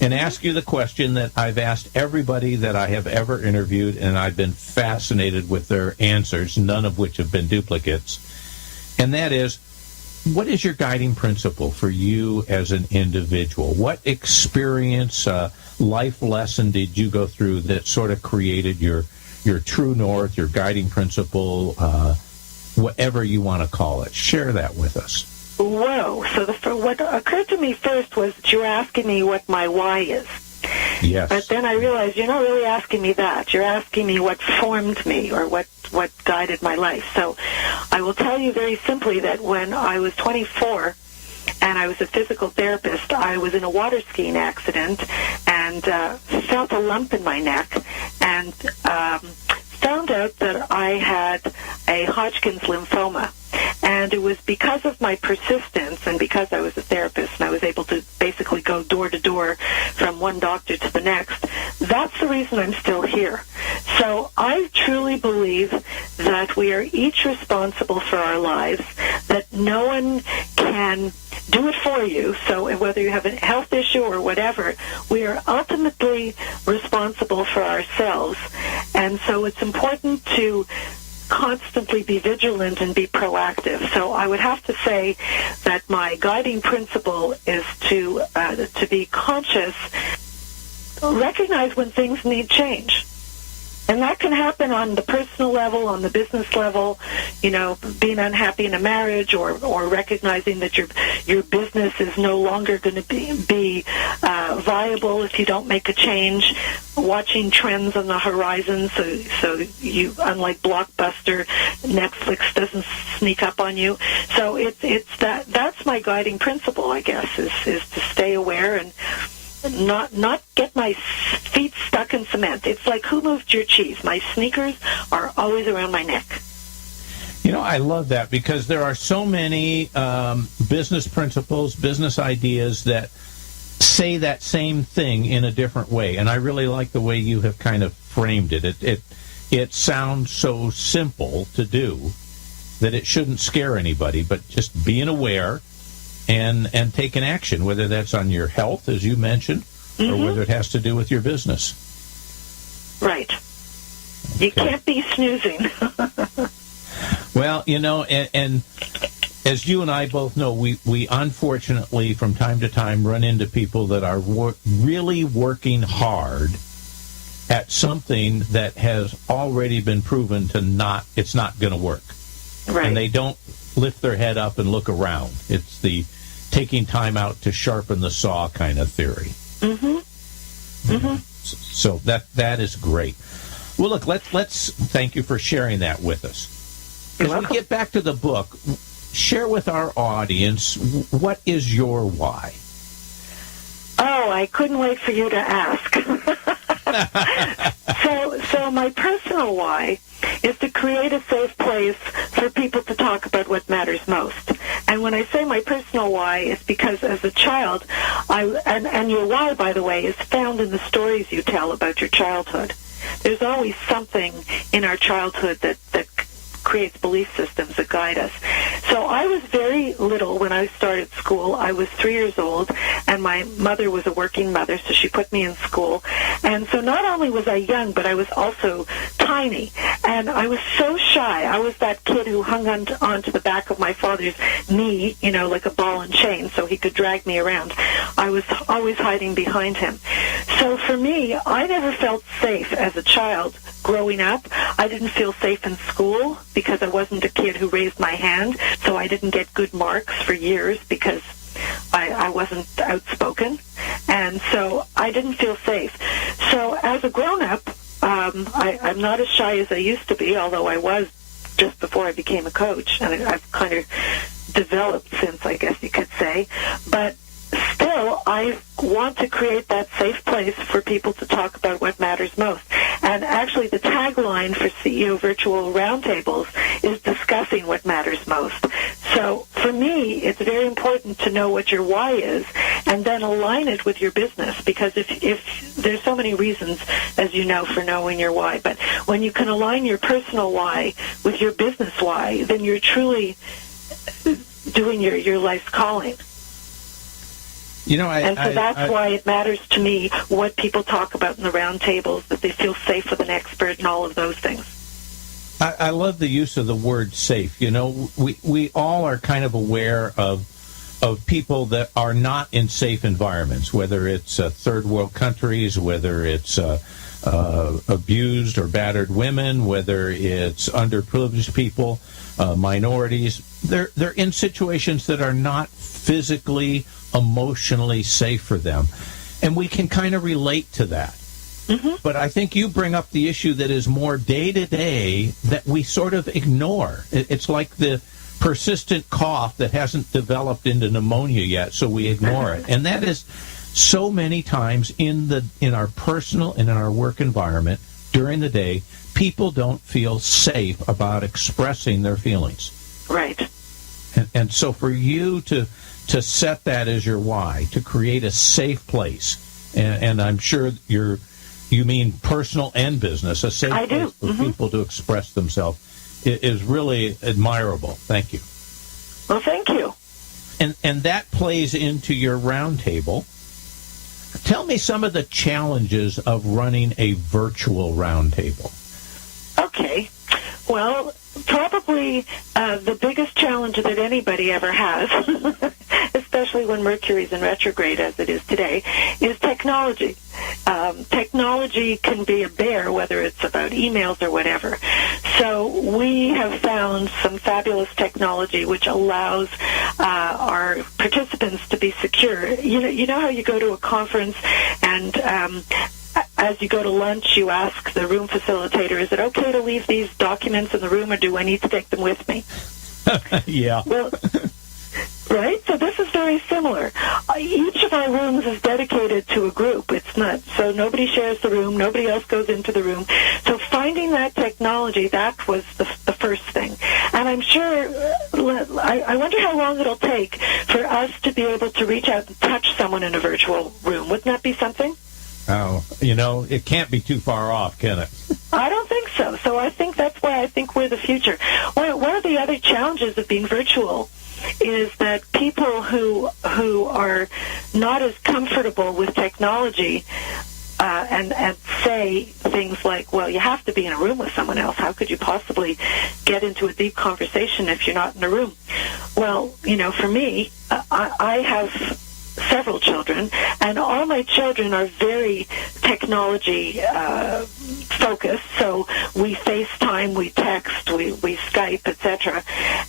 and ask you the question that I've asked everybody that I have ever interviewed, and I've been fascinated with their answers, none of which have been duplicates. And that is, what is your guiding principle for you as an individual? What experience, life lesson did you go through that sort of created your true north, your guiding principle, whatever you want to call it? Share that with us. Whoa. So what occurred to me first was that you were asking me what my why is. Yes. But then I realized you're not really asking me that. You're asking me what formed me or what guided my life. So I will tell you very simply that when I was 24 and I was a physical therapist, I was in a water skiing accident and felt a lump in my neck and found out that I had a Hodgkin's lymphoma. And it was because of my persistence and because I was a therapist and I was able to basically go door to door from one doctor to the next. That's the reason I'm still here. So I truly believe that we are each responsible for our lives, that no one can do it for you. So whether you have a health issue or whatever, we are ultimately responsible for ourselves. And so it's important to constantly be vigilant and be proactive. So I would have to say that my guiding principle is to be conscious, recognize when things need change. And that can happen on the personal level, on the business level, you know, being unhappy in a marriage or recognizing that your business is no longer going to be viable if you don't make a change, watching trends on the horizon so you, unlike Blockbuster, Netflix doesn't sneak up on you. So it's that's my guiding principle, I guess, is to stay aware and not get my feet stuck in cement. It's like, who moved your cheese? My sneakers are always around my neck. You know, I love that because there are so many business principles, business ideas that say that same thing in a different way. And I really like the way you have kind of framed it. It sounds so simple to do, that it shouldn't scare anybody, but just being aware and taking action, whether that's on your health, as you mentioned, or whether it has to do with your business. Right. You can't be snoozing. Well, and as you and I both know, we unfortunately from time to time run into people that are really working hard at something that has already been proven it's not going to work. Right. And they don't lift their head up and look around. It's the taking time out to sharpen the saw kind of theory. So that is great. Well, look, let's thank you for sharing that with us. As we get back to the book, share with our audience, what is your why? Oh, I couldn't wait for you to ask. So my personal why is to create a safe place for people to talk about what matters most. And when I say my personal why, it's because as a child, and your why, by the way, is found in the stories you tell about your childhood. There's always something in our childhood that creates belief systems that guide us. So I was very little when I started school. I was 3 years old, and my mother was a working mother, so she put me in school. And so not only was I young, but I was also tiny. And I was so shy. I was that kid who hung onto the back of my father's knee, like a ball and chain, so he could drag me around. I was always hiding behind him. So for me, I never felt safe as a child growing up. I didn't feel safe in school because I wasn't a kid who raised my hand, so I didn't get good marks for years because I wasn't outspoken, and so I didn't feel safe. So as a grown-up, I'm not as shy as I used to be, although I was just before I became a coach, and I've kind of developed since, I guess you could say. But still, I want to create that safe place for people to talk about what matters most. And actually, the tagline for CEO Virtual Roundtables is discussing what matters most. So for me, it's very important to know what your why is and then align it with your business, because if there's so many reasons, as you know, for knowing your why. But when you can align your personal why with your business why, then you're truly doing your life's calling. And so that's why it matters to me what people talk about in the roundtables, that they feel safe with an expert and all of those things. I love the use of the word safe. We all are kind of aware of people that are not in safe environments, whether it's third world countries, whether it's abused or battered women, whether it's underprivileged people, minorities. They're in situations that are not physically, emotionally safe for them. And we can kind of relate to that. But I think you bring up the issue that is more day-to-day that we sort of ignore. It's like the persistent cough that hasn't developed into pneumonia yet, so we ignore it. And that is so many times in our personal and in our work environment during the day, people don't feel safe about expressing their feelings. Right. And so for you to set that as your why, to create a safe place, and I'm sure you mean personal and business, a safe place for people to express themselves is really admirable. Thank you. Well, thank you. And that plays into your roundtable. Tell me some of the challenges of running a virtual roundtable. Okay. Well, probably the biggest challenge that anybody ever has, especially when Mercury's in retrograde as it is today, is technology. Technology can be a bear, whether it's about emails or whatever. So we have found some fabulous technology which allows our participants to be secure. You know how you go to a conference and as you go to lunch, you ask the room facilitator, is it okay to leave these documents in the room, or do I need to take them with me? Yeah. Well, right? So this is very similar. Each of our rooms is dedicated to a group. It's not, so nobody shares the room, nobody else goes into the room. So finding that technology, that was the first thing. And I'm sure, I wonder how long it'll take for us to be able to reach out and touch someone in a virtual room. Wouldn't that be something? Oh, it can't be too far off, can it? I don't think so. So I think that's why I think we're the future. One of the other challenges challenges of being virtual is that people who are not as comfortable with technology and say things like, well, you have to be in a room with someone else. How could you possibly get into a deep conversation if you're not in a room? Well, for me, I have several children, and all my children are very technology focused. So we FaceTime, we text, we Skype, etc.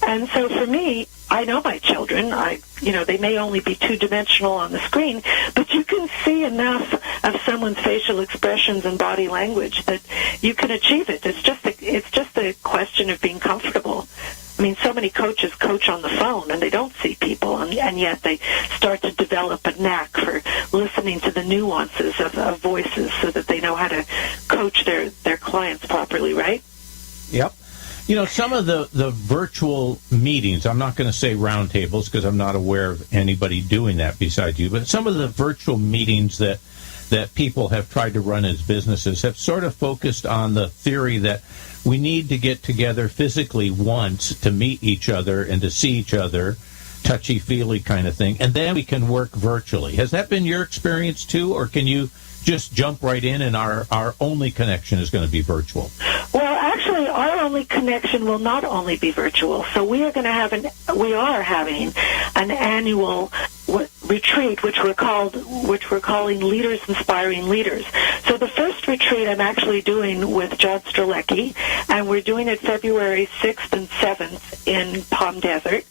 And so for me, I know my children. They may only be two-dimensional on the screen, but you can see enough of someone's facial expressions and body language that you can achieve it. It's just a question of being comfortable. I mean, so many coaches coach on the phone, and they don't see people, and yet they start to develop a knack for listening to the nuances of voices so that they know how to coach their clients properly, right? Yep. Some of the virtual meetings, I'm not going to say roundtables because I'm not aware of anybody doing that besides you, but some of the virtual meetings that people have tried to run as businesses have sort of focused on the theory that we need to get together physically once to meet each other and to see each other, touchy-feely kind of thing, and then we can work virtually. Has that been your experience too, or can you just jump right in and our only connection is going to be virtual? Well, actually, our only connection will not only be virtual. So we are having an annual retreat, which we're calling Leaders Inspiring Leaders. So the first retreat I'm actually doing with John Strzelecki, and we're doing it February 6th and 7th in Palm Desert.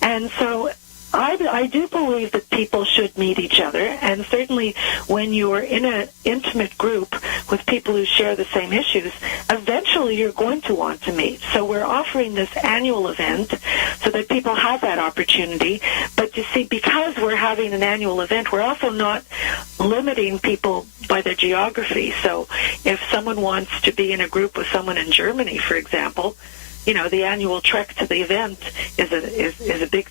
And so I do believe that people should meet each other, and certainly when you're in an intimate group with people who share the same issues, eventually you're going to want to meet. So we're offering this annual event so that people have that opportunity. But you see, because we're having an annual event, we're also not limiting people by their geography. So if someone wants to be in a group with someone in Germany, for example, the annual trek to the event is a big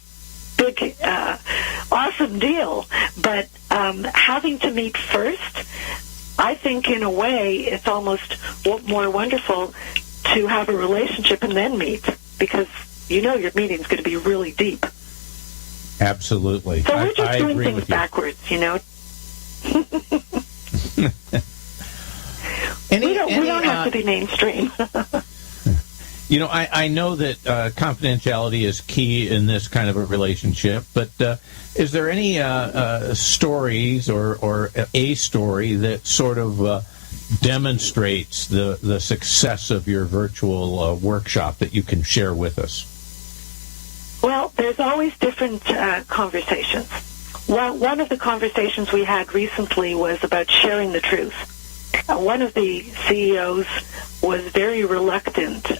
awesome deal, but having to meet first, I think in a way it's almost more wonderful to have a relationship and then meet, because your meeting's going to be really deep. Absolutely. So we're just doing things backwards, we don't have to be mainstream. I know that confidentiality is key in this kind of a relationship, but is there any stories or a story that sort of demonstrates the success of your virtual workshop that you can share with us? Well, there's always different conversations. One of the conversations we had recently was about sharing the truth. One of the CEOs was very reluctant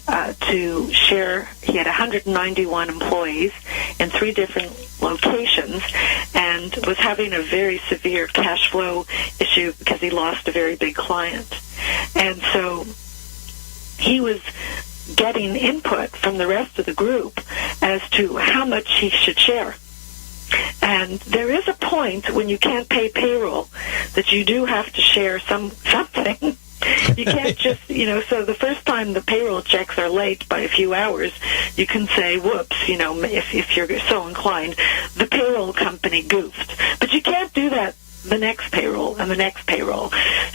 to share. He had 191 employees in 3 different locations and was having a very severe cash flow issue because he lost a very big client. And so he was getting input from the rest of the group as to how much he should share. And there is a point when you can't pay payroll that you do have to share something. You can't just, so the first time the payroll checks are late by a few hours, you can say, whoops, if you're so inclined, the payroll company goofed. But you can't do that the next payroll and the next payroll.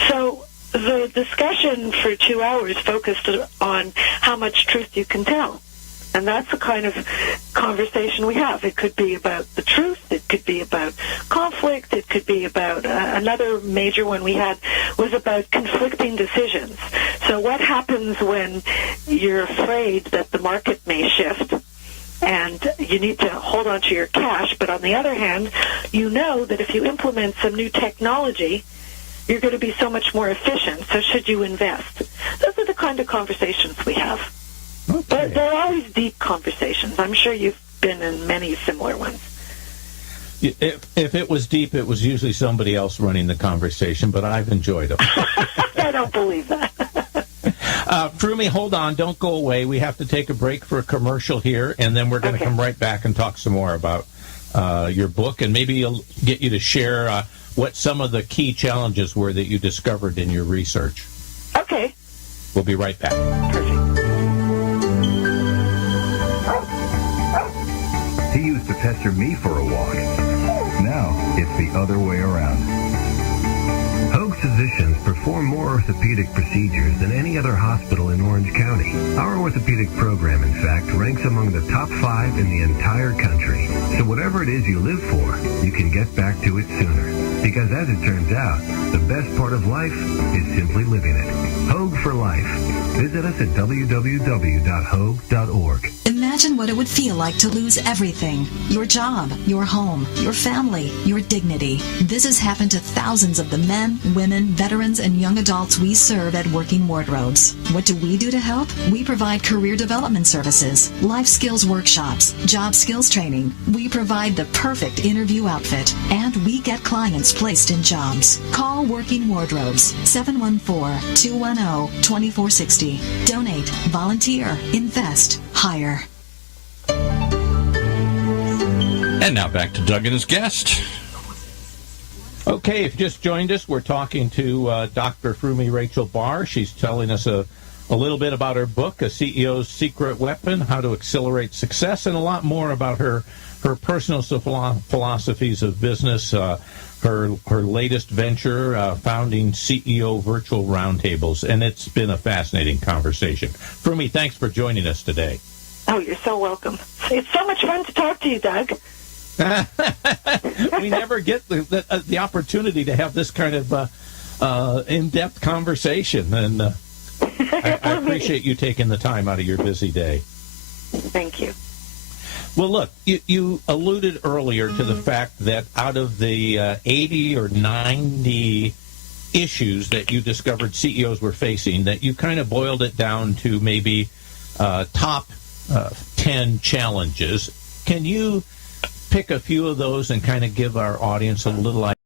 So the discussion for 2 hours focused on how much truth you can tell. And that's the kind of conversation we have. It could be about the truth. It could be about conflict. It could be about another major one we had was about conflicting decisions. So what happens when you're afraid that the market may shift and you need to hold on to your cash, but on the other hand, you know that if you implement some new technology, you're going to be so much more efficient. So should you invest? Those are the kind of conversations we have. Okay. They're always deep conversations. I'm sure you've been in many similar ones. If it was deep, it was usually somebody else running the conversation, but I've enjoyed them. I don't believe that. Trumi, hold on. Don't go away. We have to take a break for a commercial here, and then we're going to come right back and talk some more about your book, and maybe you'll get you to share what some of the key challenges were that you discovered in your research. Okay. We'll be right back. Perfect. He used to pester me for a walk. Now, it's the other way around. Hoag physicians perform more orthopedic procedures than any other hospital in Orange County. Our orthopedic program, in fact, ranks among the top 5 in the entire country. So whatever it is you live for, you can get back to it sooner. Because as it turns out, the best part of life is simply living it. Hoag for Life. Visit us at www.hoag.org. Imagine what it would feel like to lose everything. Your job, your home, your family, your dignity. This has happened to thousands of the men, women, veterans, and young adults we serve at Working Wardrobes. What do we do to help? We provide career development services, life skills workshops, job skills training. We provide the perfect interview outfit, and we get clients placed in jobs. Call Working Wardrobes, 714-210-2460. Donate, volunteer, invest, hire. And now back to Doug and his guest. Okay, if you just joined us, we're talking to Dr. Frumi Rachel Barr. She's telling us a little bit about her book, A CEO's Secret Weapon, How to Accelerate Success, and a lot more about her personal philosophies of business, her latest venture, founding CEO Virtual Roundtables, and it's been a fascinating conversation. Frumi, thanks for joining us today. Oh, you're so welcome. It's so much fun to talk to you, Doug. We never get the opportunity to have this kind of in-depth conversation, and I appreciate you taking the time out of your busy day. Thank you. Well, look, you alluded earlier to the fact that out of the 80 or 90 issues that you discovered CEOs were facing, that you kind of boiled it down to maybe top 10 challenges. Can you pick a few of those and kind of give our audience a little idea